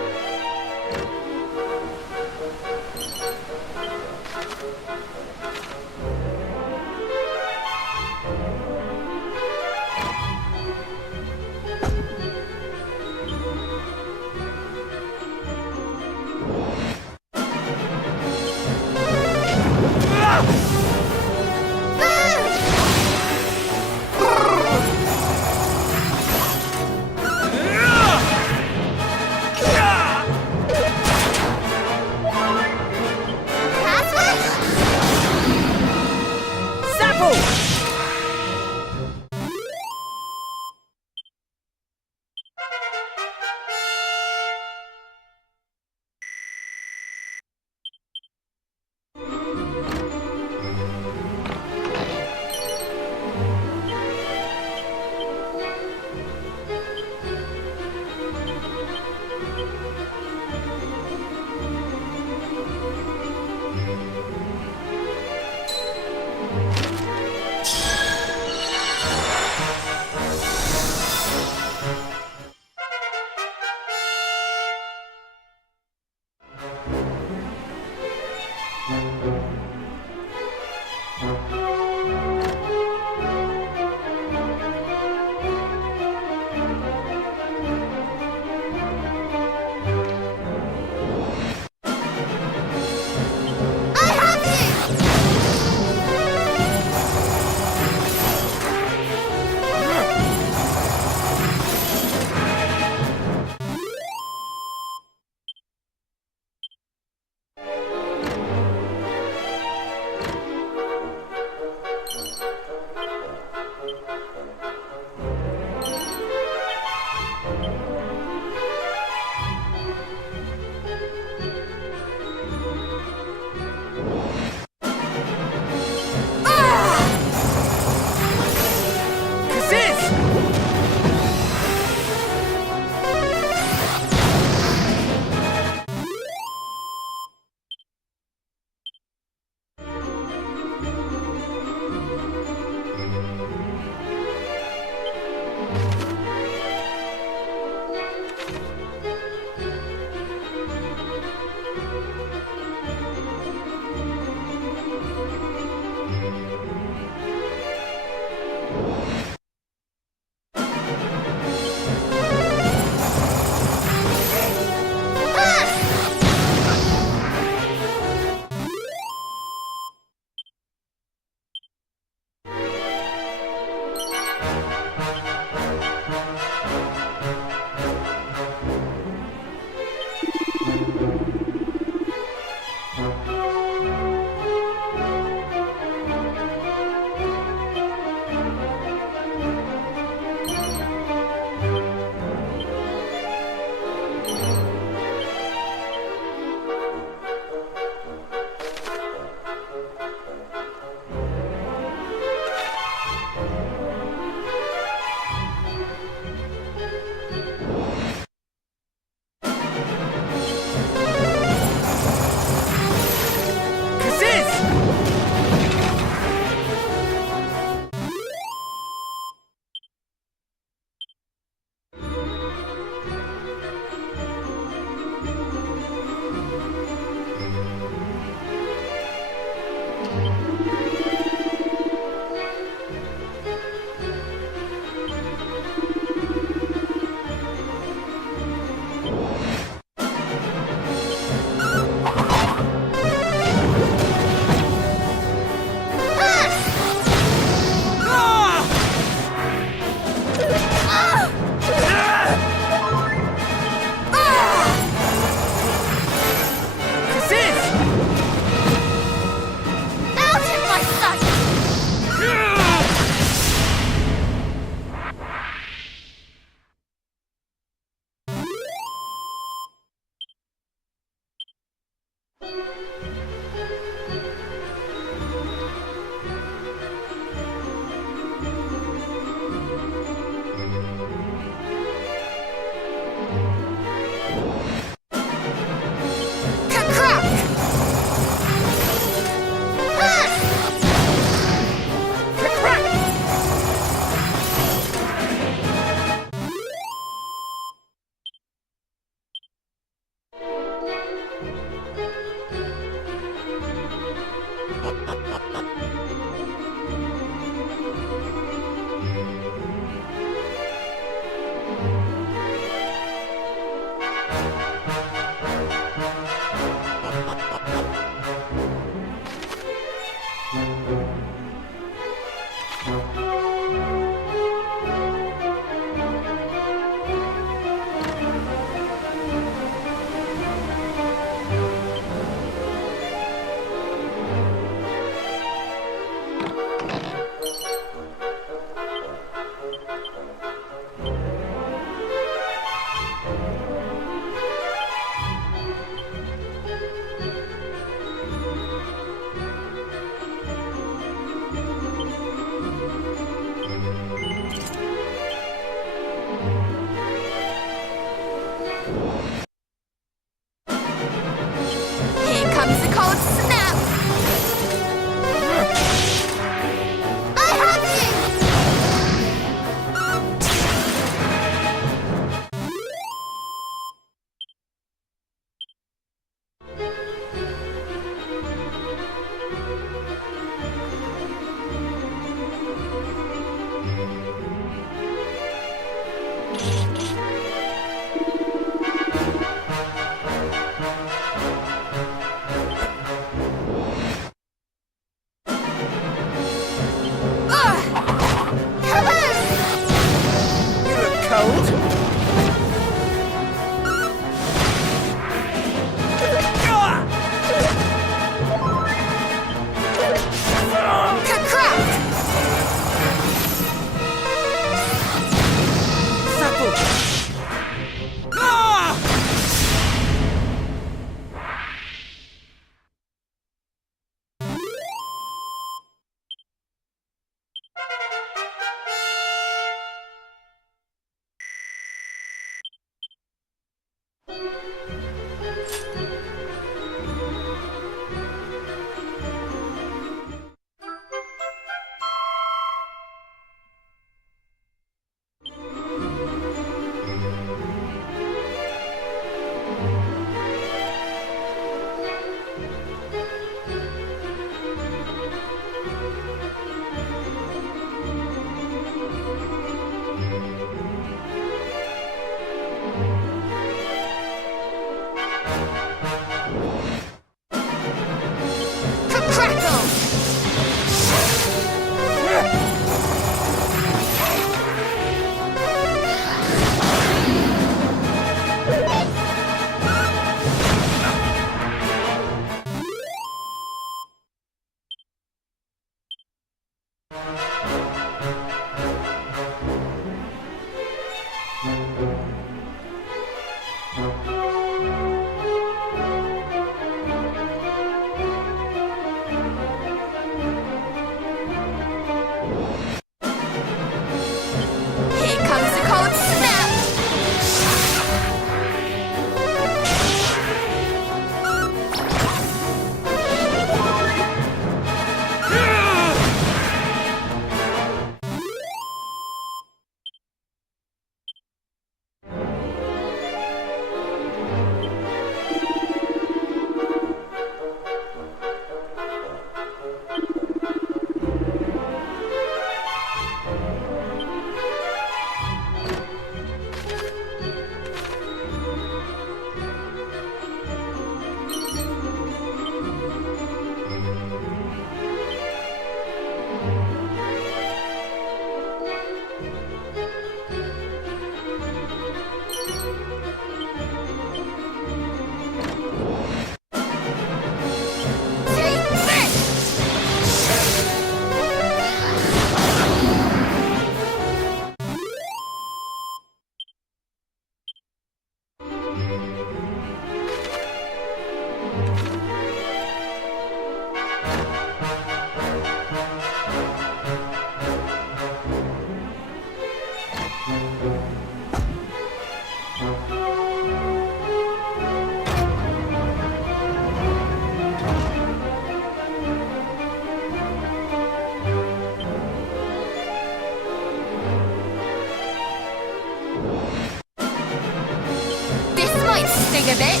sting a bit.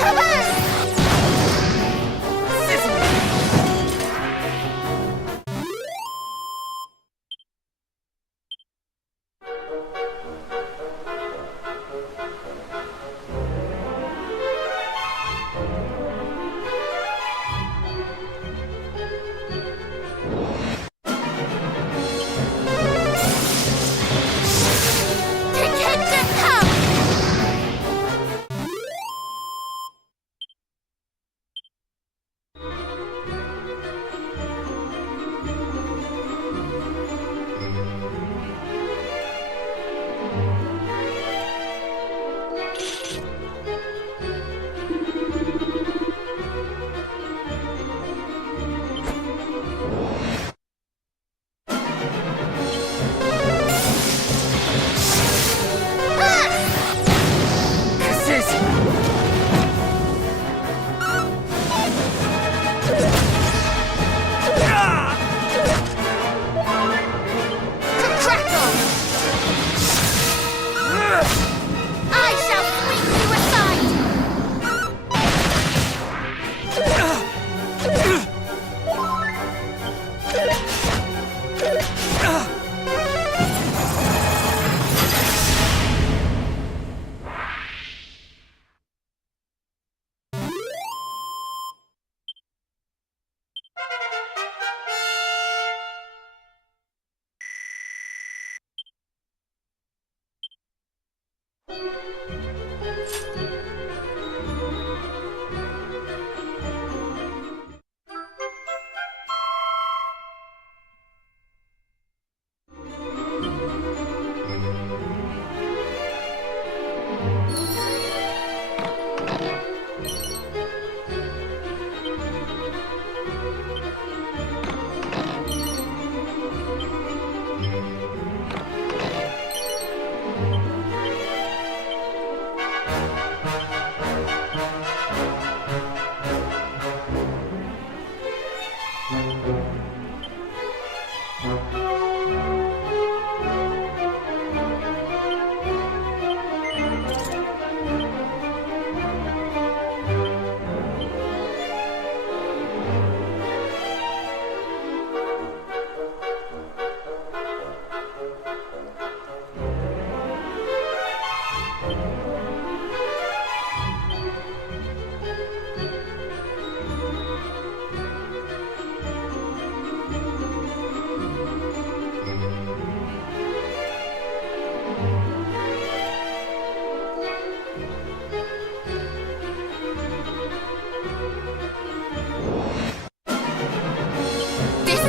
Come on!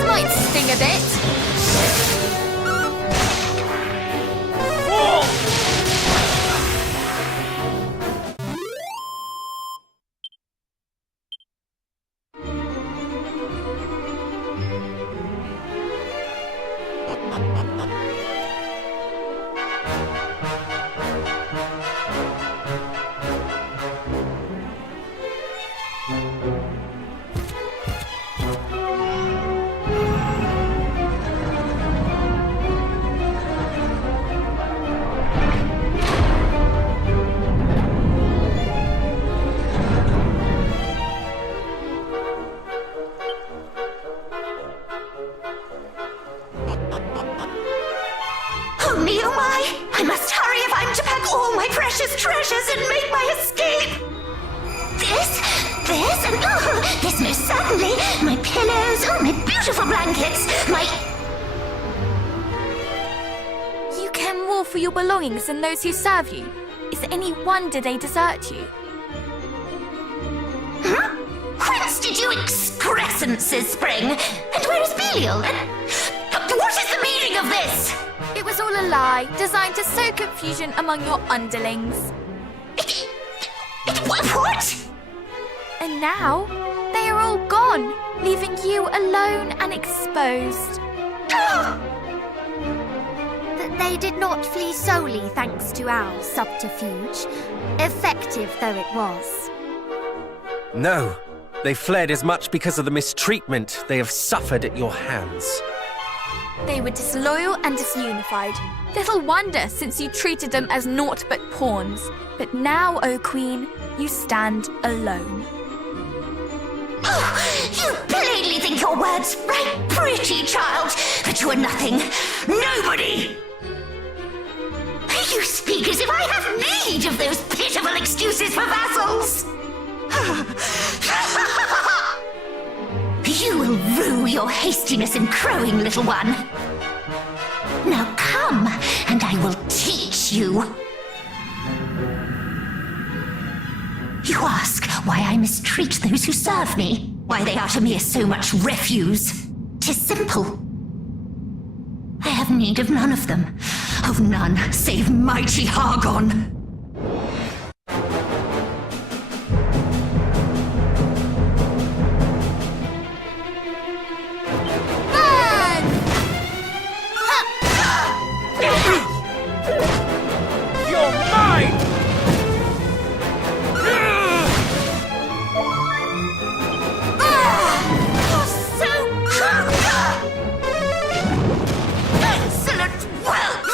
Might sting a bit. Oh my! I must hurry if I'm to pack all my precious treasures and make my escape! This, and this most certainly, my pillows, my beautiful blankets, my... You care more for your belongings than those who serve you. Is it any wonder they desert you? Huh? Whence did you excrescences spring? And where is Belial? And what is the meaning of this? It was all a lie, designed to sow confusion among your underlings. What? And now, they are all gone, leaving you alone and exposed. But they did not flee solely thanks to our subterfuge, effective though it was. No, they fled as much because of the mistreatment they have suffered at your hands. They were disloyal and disunified. Little wonder, since you treated them as naught but pawns. But now, O Queen, you stand alone. Oh, you plainly think your words right pretty, child, but you are nothing. Nobody! You speak as if I have need of those pitiful excuses for vassals! You will rue your hastiness in crowing, little one. Now come, and I will teach you. You ask why I mistreat those who serve me, why they are to me as so much refuse. 'Tis simple. I have need of none of them, of none save mighty Hargon. You're mine! Excellent work!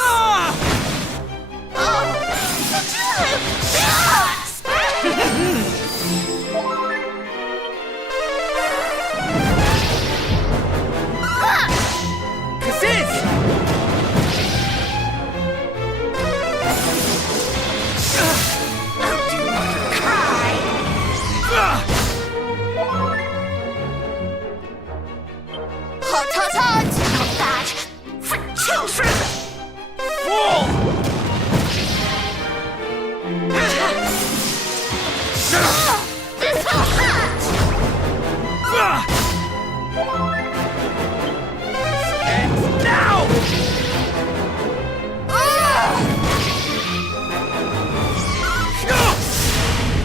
Hot, hot, hot! Not that! For children! This will hurt! Now!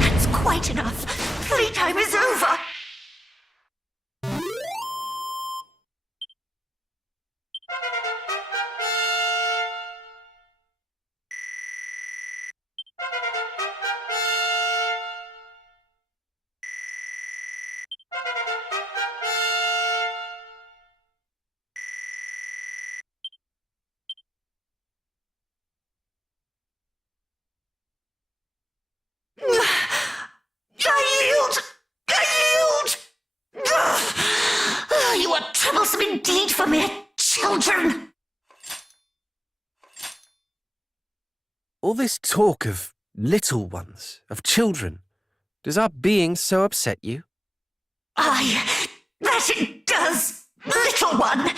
That's quite enough. Playtime is over. You are troublesome indeed for mere children. All this talk of little ones, of children, does our being so upset you? Aye, that it does, little one.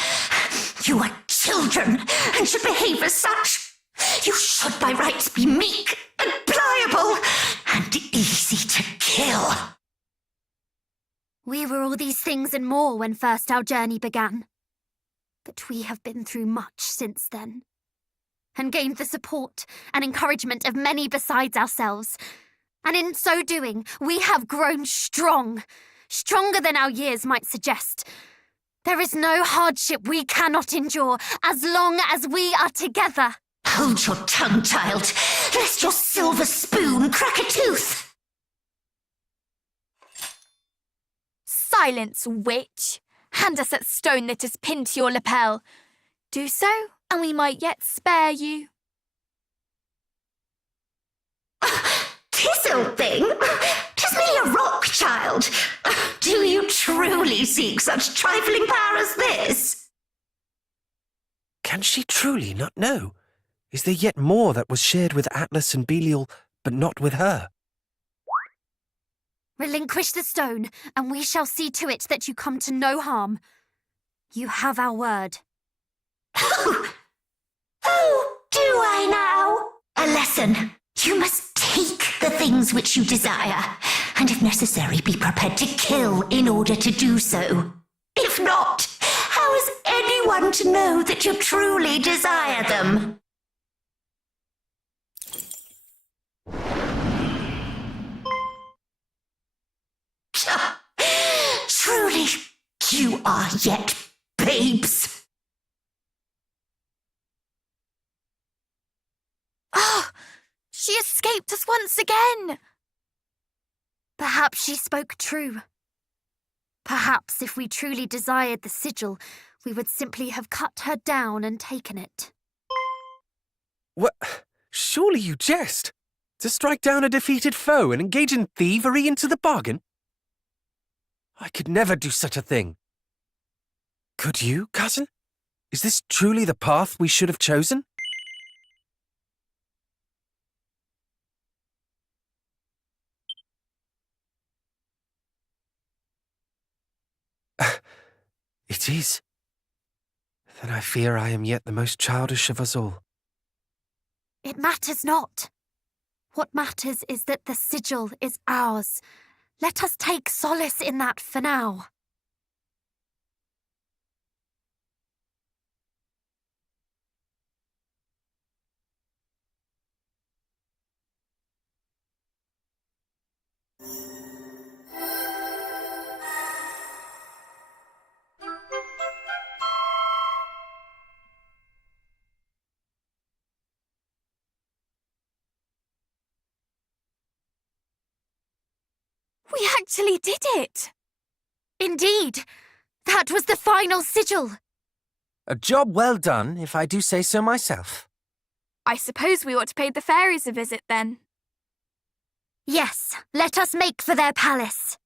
You are children and should behave as such. You should by rights be meek and pliable and easy to kill. We were all these things and more when first our journey began. But we have been through much since then, and gained the support and encouragement of many besides ourselves. And in so doing, we have grown strong, stronger than our years might suggest. There is no hardship we cannot endure as long as we are together. Hold your tongue, child, lest your silver spoon crack a tooth. Silence, witch! Hand us that stone that is pinned to your lapel. Do so, and we might yet spare you. 'Tis old thing. 'Tis merely a rock, child. Do you truly seek such trifling power as this? Can she truly not know? Is there yet more that was shared with Atlas and Belial, but not with her? Relinquish the stone, and we shall see to it that you come to no harm. You have our word. Oh, do I now? A lesson. You must take the things which you desire, and if necessary, be prepared to kill in order to do so. If not, how is anyone to know that you truly desire them? Truly, you are yet babes. Ah! She escaped us once again! Perhaps she spoke true. Perhaps if we truly desired the sigil, we would simply have cut her down and taken it. What? Surely you jest. To strike down a defeated foe and engage in thievery into the bargain? I could never do such a thing. Could you, cousin? Is this truly the path we should have chosen? It is. Then I fear I am yet the most childish of us all. It matters not. What matters is that the sigil is ours. Let us take solace in that for now. We actually did it! Indeed! That was the final sigil! A job well done, if I do say so myself. I suppose we ought to pay the fairies a visit then. Yes, let us make for their palace.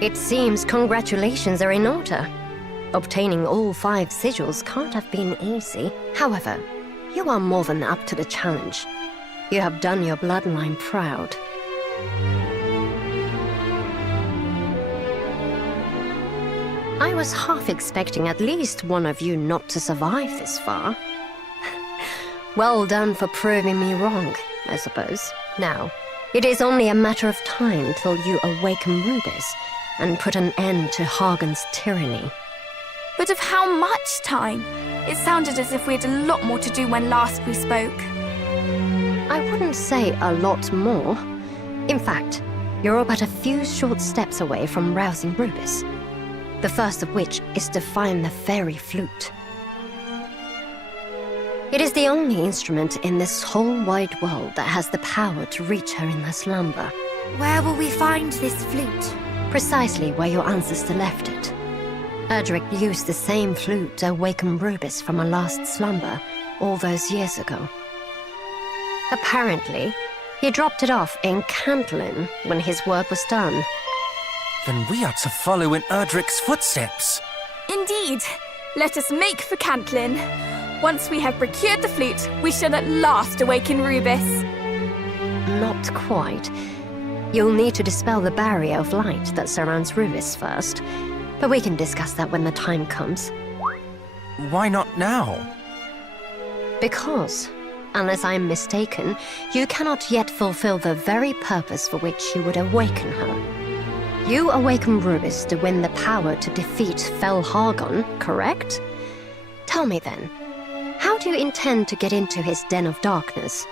It seems congratulations are in order. Obtaining all 5 sigils can't have been easy. However, you are more than up to the challenge. You have done your bloodline proud. I was half expecting at least one of you not to survive this far. Well done for proving me wrong, I suppose. Now, it is only a matter of time till you awaken Rubis and put an end to Hagen's tyranny. But of how much time? It sounded as if we had a lot more to do when last we spoke. I wouldn't say a lot more. In fact, you're all but a few short steps away from rousing Rubis. The first of which is to find the fairy flute. It is the only instrument in this whole wide world that has the power to reach her in her slumber. Where will we find this flute? Precisely where your ancestor left it. Erdrick used the same flute to awaken Rubis from her last slumber all those years ago. Apparently, he dropped it off in Cantlin when his work was done. Then we are to follow in Erdrick's footsteps. Indeed. Let us make for Cantlin. Once we have procured the flute, we shall at last awaken Rubis. Not quite. You'll need to dispel the barrier of light that surrounds Rubis first, but we can discuss that when the time comes. Why not now? Because, unless I'm mistaken, you cannot yet fulfill the very purpose for which you would awaken her. You awaken Rubis to win the power to defeat Fel Hargon, correct? Tell me then, how do you intend to get into his den of darkness?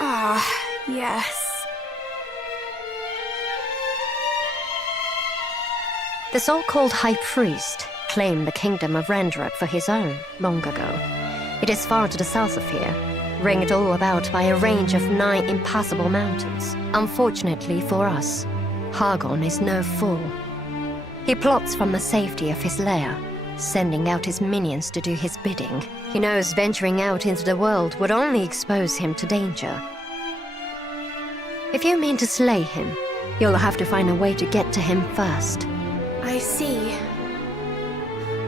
Ah, yes. The so-called High Priest claimed the kingdom of Rendrak for his own long ago. It is far to the south of here, ringed all about by a range of 9 impassable mountains. Unfortunately for us, Hargon is no fool. He plots from the safety of his lair, sending out his minions to do his bidding. He knows venturing out into the world would only expose him to danger. If you mean to slay him, you'll have to find a way to get to him first. I see.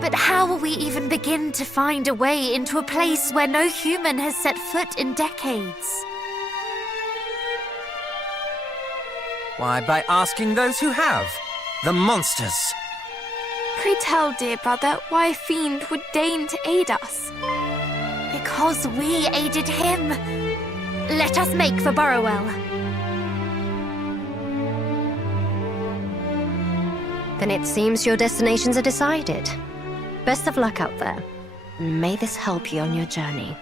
But how will we even begin to find a way into a place where no human has set foot in decades? Why, by asking those who have. The monsters. Pray tell, dear brother, why a fiend would deign to aid us. Because we aided him. Let us make for Burrowell. Then it seems your destinations are decided. Best of luck out there. May this help you on your journey.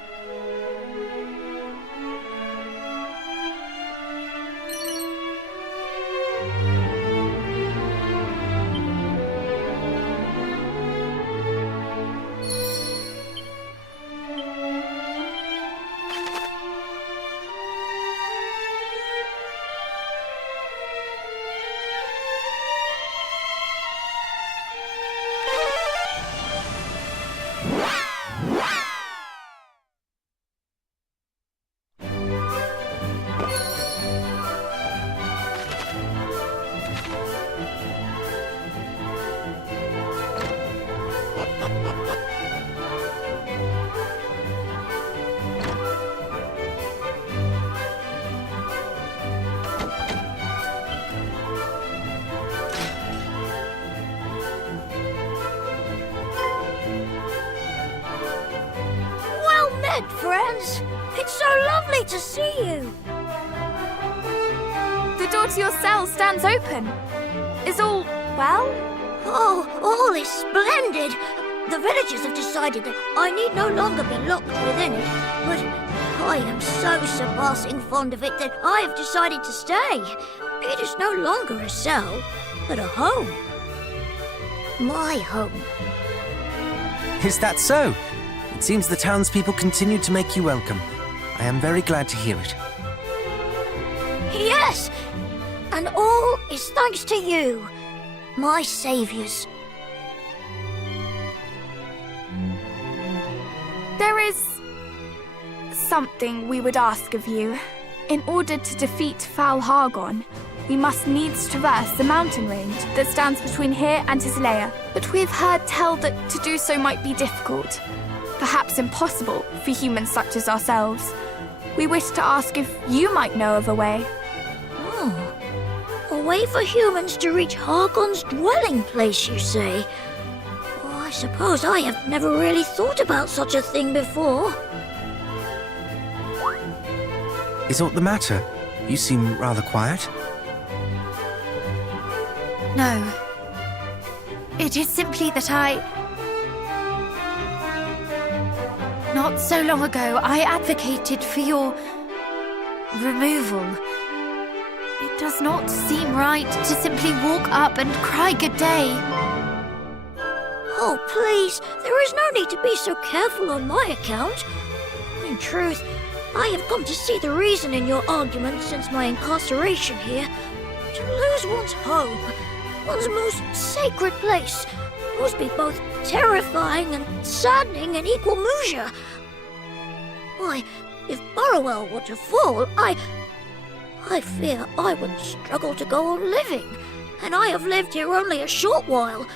Friends, it's so lovely to see you. The door to your cell stands open. Is all well? Oh, all is splendid. The villagers have decided that I need no longer be locked within it, but I am so surpassing fond of it that I have decided to stay. It is no longer a cell, but a home. My home. Is that so? It seems the townspeople continue to make you welcome. I am very glad to hear it. Yes, and all is thanks to you, my saviors. There is something we would ask of you. In order to defeat Fel Hargon, we must needs traverse the mountain range that stands between here and his lair. But we've heard tell that to do so might be difficult, perhaps impossible for humans such as ourselves. We wish to ask if you might know of a way. Oh, a way for humans to reach Hargon's dwelling place, you say? Oh, I suppose I have never really thought about such a thing before. Is aught the matter? You seem rather quiet. No. It is simply that Not so long ago, I advocated for your removal. It does not seem right to simply walk up and cry good day. Oh, please, there is no need to be so careful on my account. In truth, I have come to see the reason in your argument since my incarceration here. To lose one's home, one's most sacred place, must be both terrifying and saddening in equal measure. Why, if Burrowell were to fall, I fear I would struggle to go on living, and I have lived here only a short while.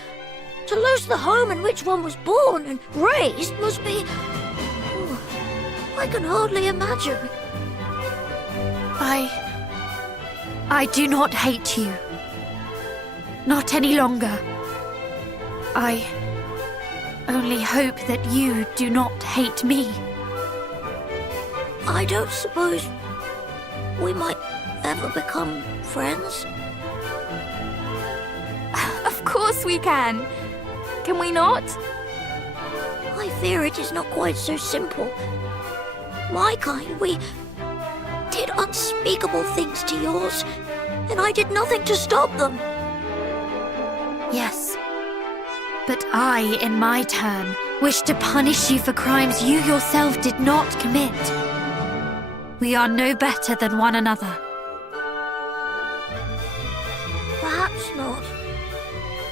To lose the home in which one was born and raised must be... Oh, I can hardly imagine. I do not hate you. Not any longer. I only hope that you do not hate me. I don't suppose we might ever become friends? course we can. Can we not? I fear it is not quite so simple. My kind, we did unspeakable things to yours, and I did nothing to stop them. Yes. But I, in my turn, wish to punish you for crimes you yourself did not commit. We are no better than one another. Perhaps not.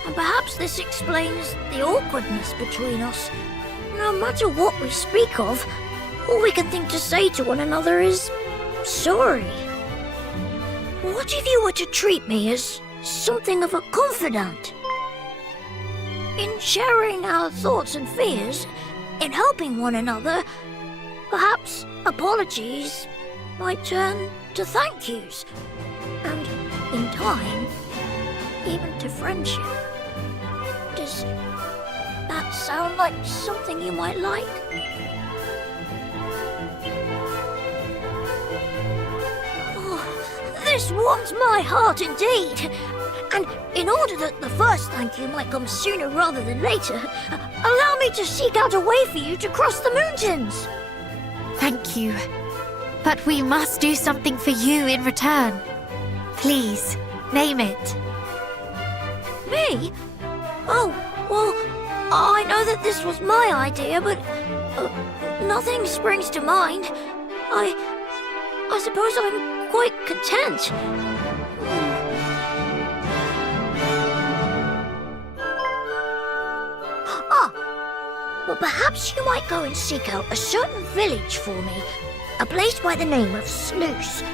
And perhaps this explains the awkwardness between us. No matter what we speak of, all we can think to say to one another is sorry. What if you were to treat me as something of a confidant? In sharing our thoughts and fears, in helping one another, perhaps apologies might turn to thank yous, and in time, even to friendship. Does that sound like something you might like? Oh, this warms my heart indeed. And in order that the first thank you might come sooner rather than later, allow me to seek out a way for you to cross the mountains. Thank you. But we must do something for you in return. Please, name it. Me? Oh, well, I know that this was my idea, but nothing springs to mind. I suppose I'm quite content. Well, perhaps you might go and seek out a certain village for me, a place by the name of Sluice.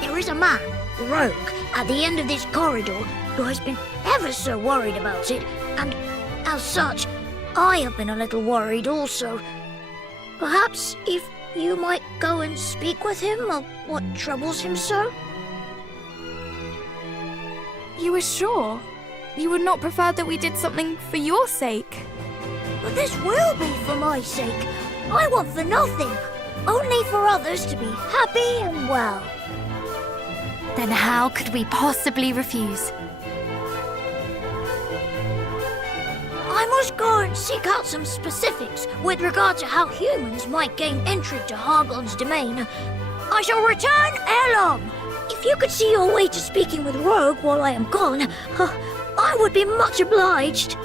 There is a man, Rogue, at the end of this corridor who has been ever so worried about it, and as such, I have been a little worried also. Perhaps if you might go and speak with him of what troubles him so? You are sure? You would not prefer that we did something for your sake? But this will be for my sake. I want for nothing, only for others to be happy and well. Then how could we possibly refuse? I must go and seek out some specifics with regard to how humans might gain entry to Hargon's domain. I shall return ere long. If you could see your way to speaking with Rogue while I am gone, I would be much obliged.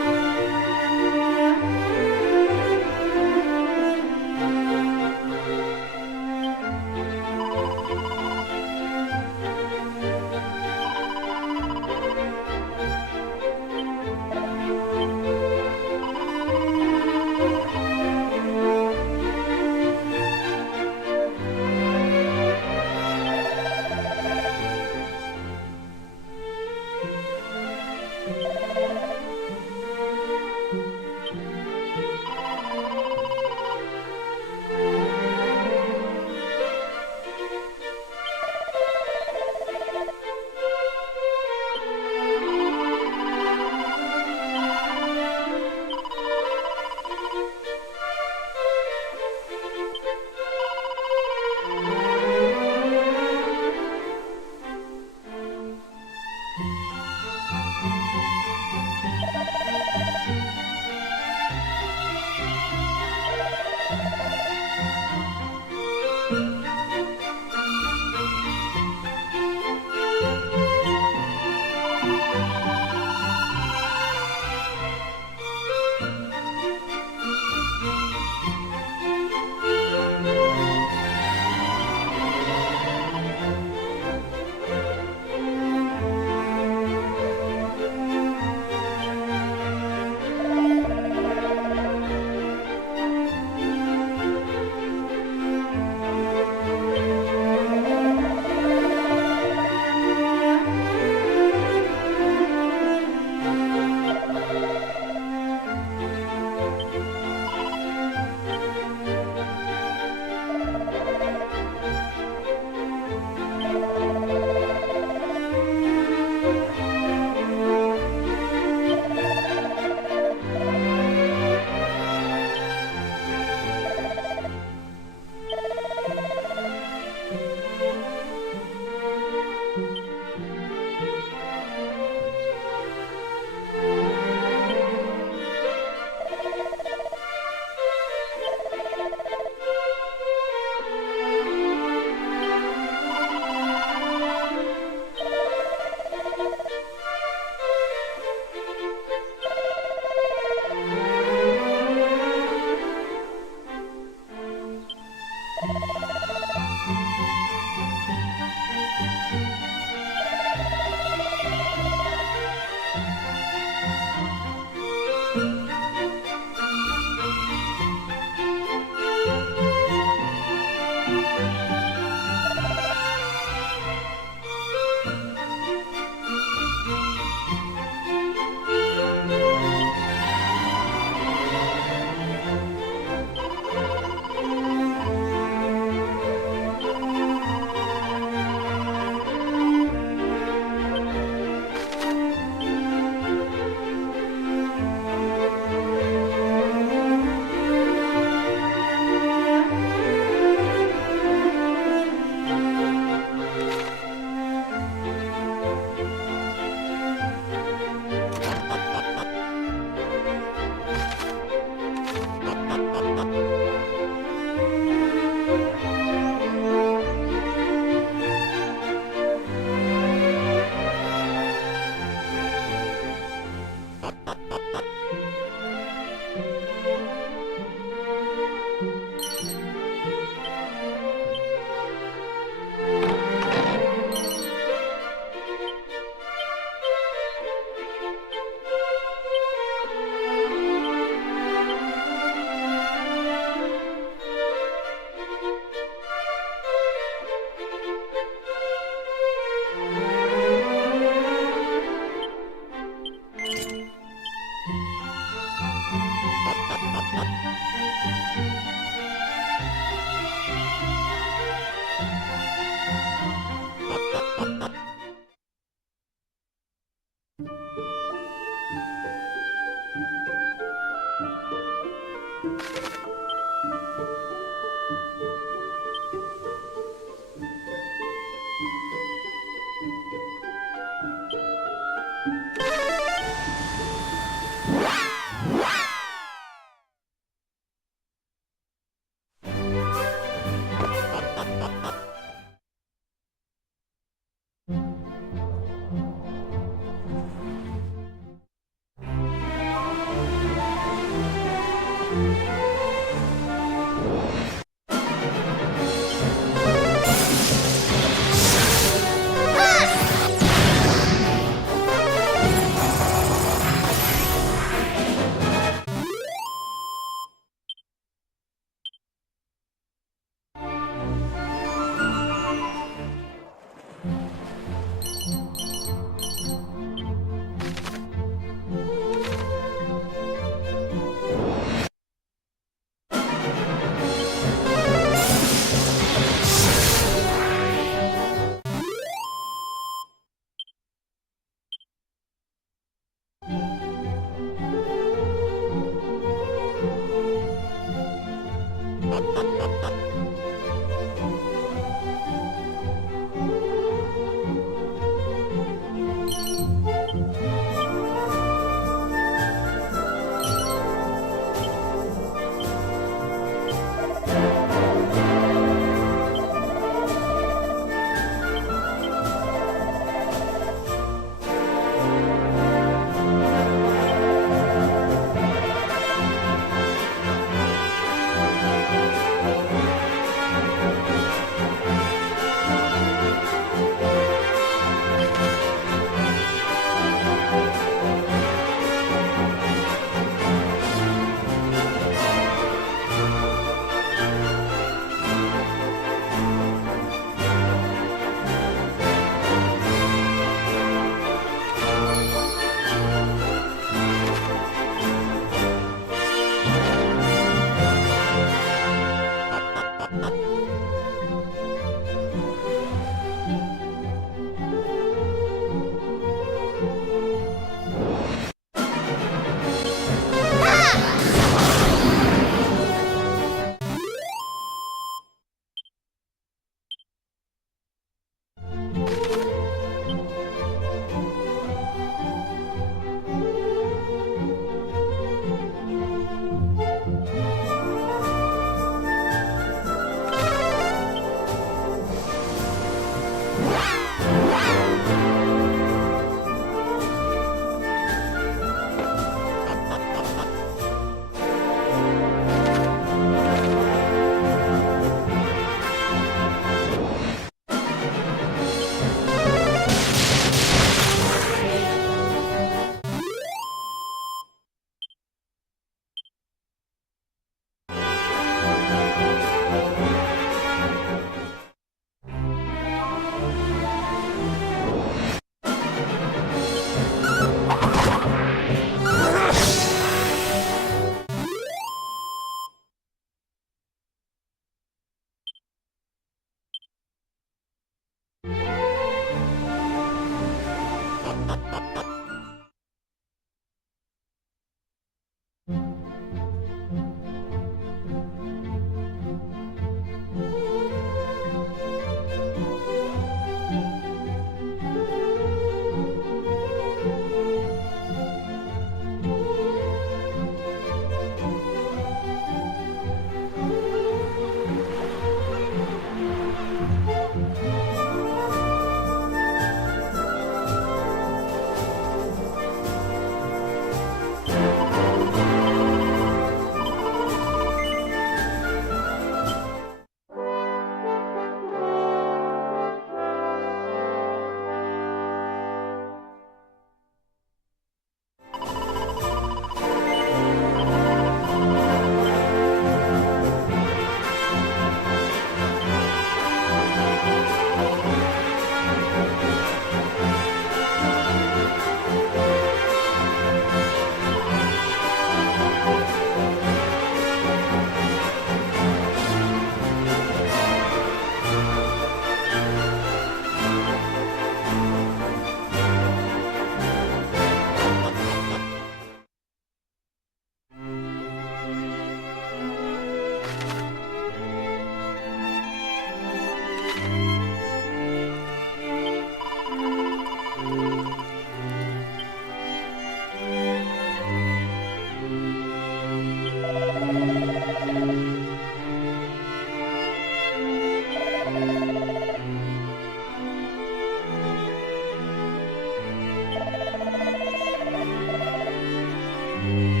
you.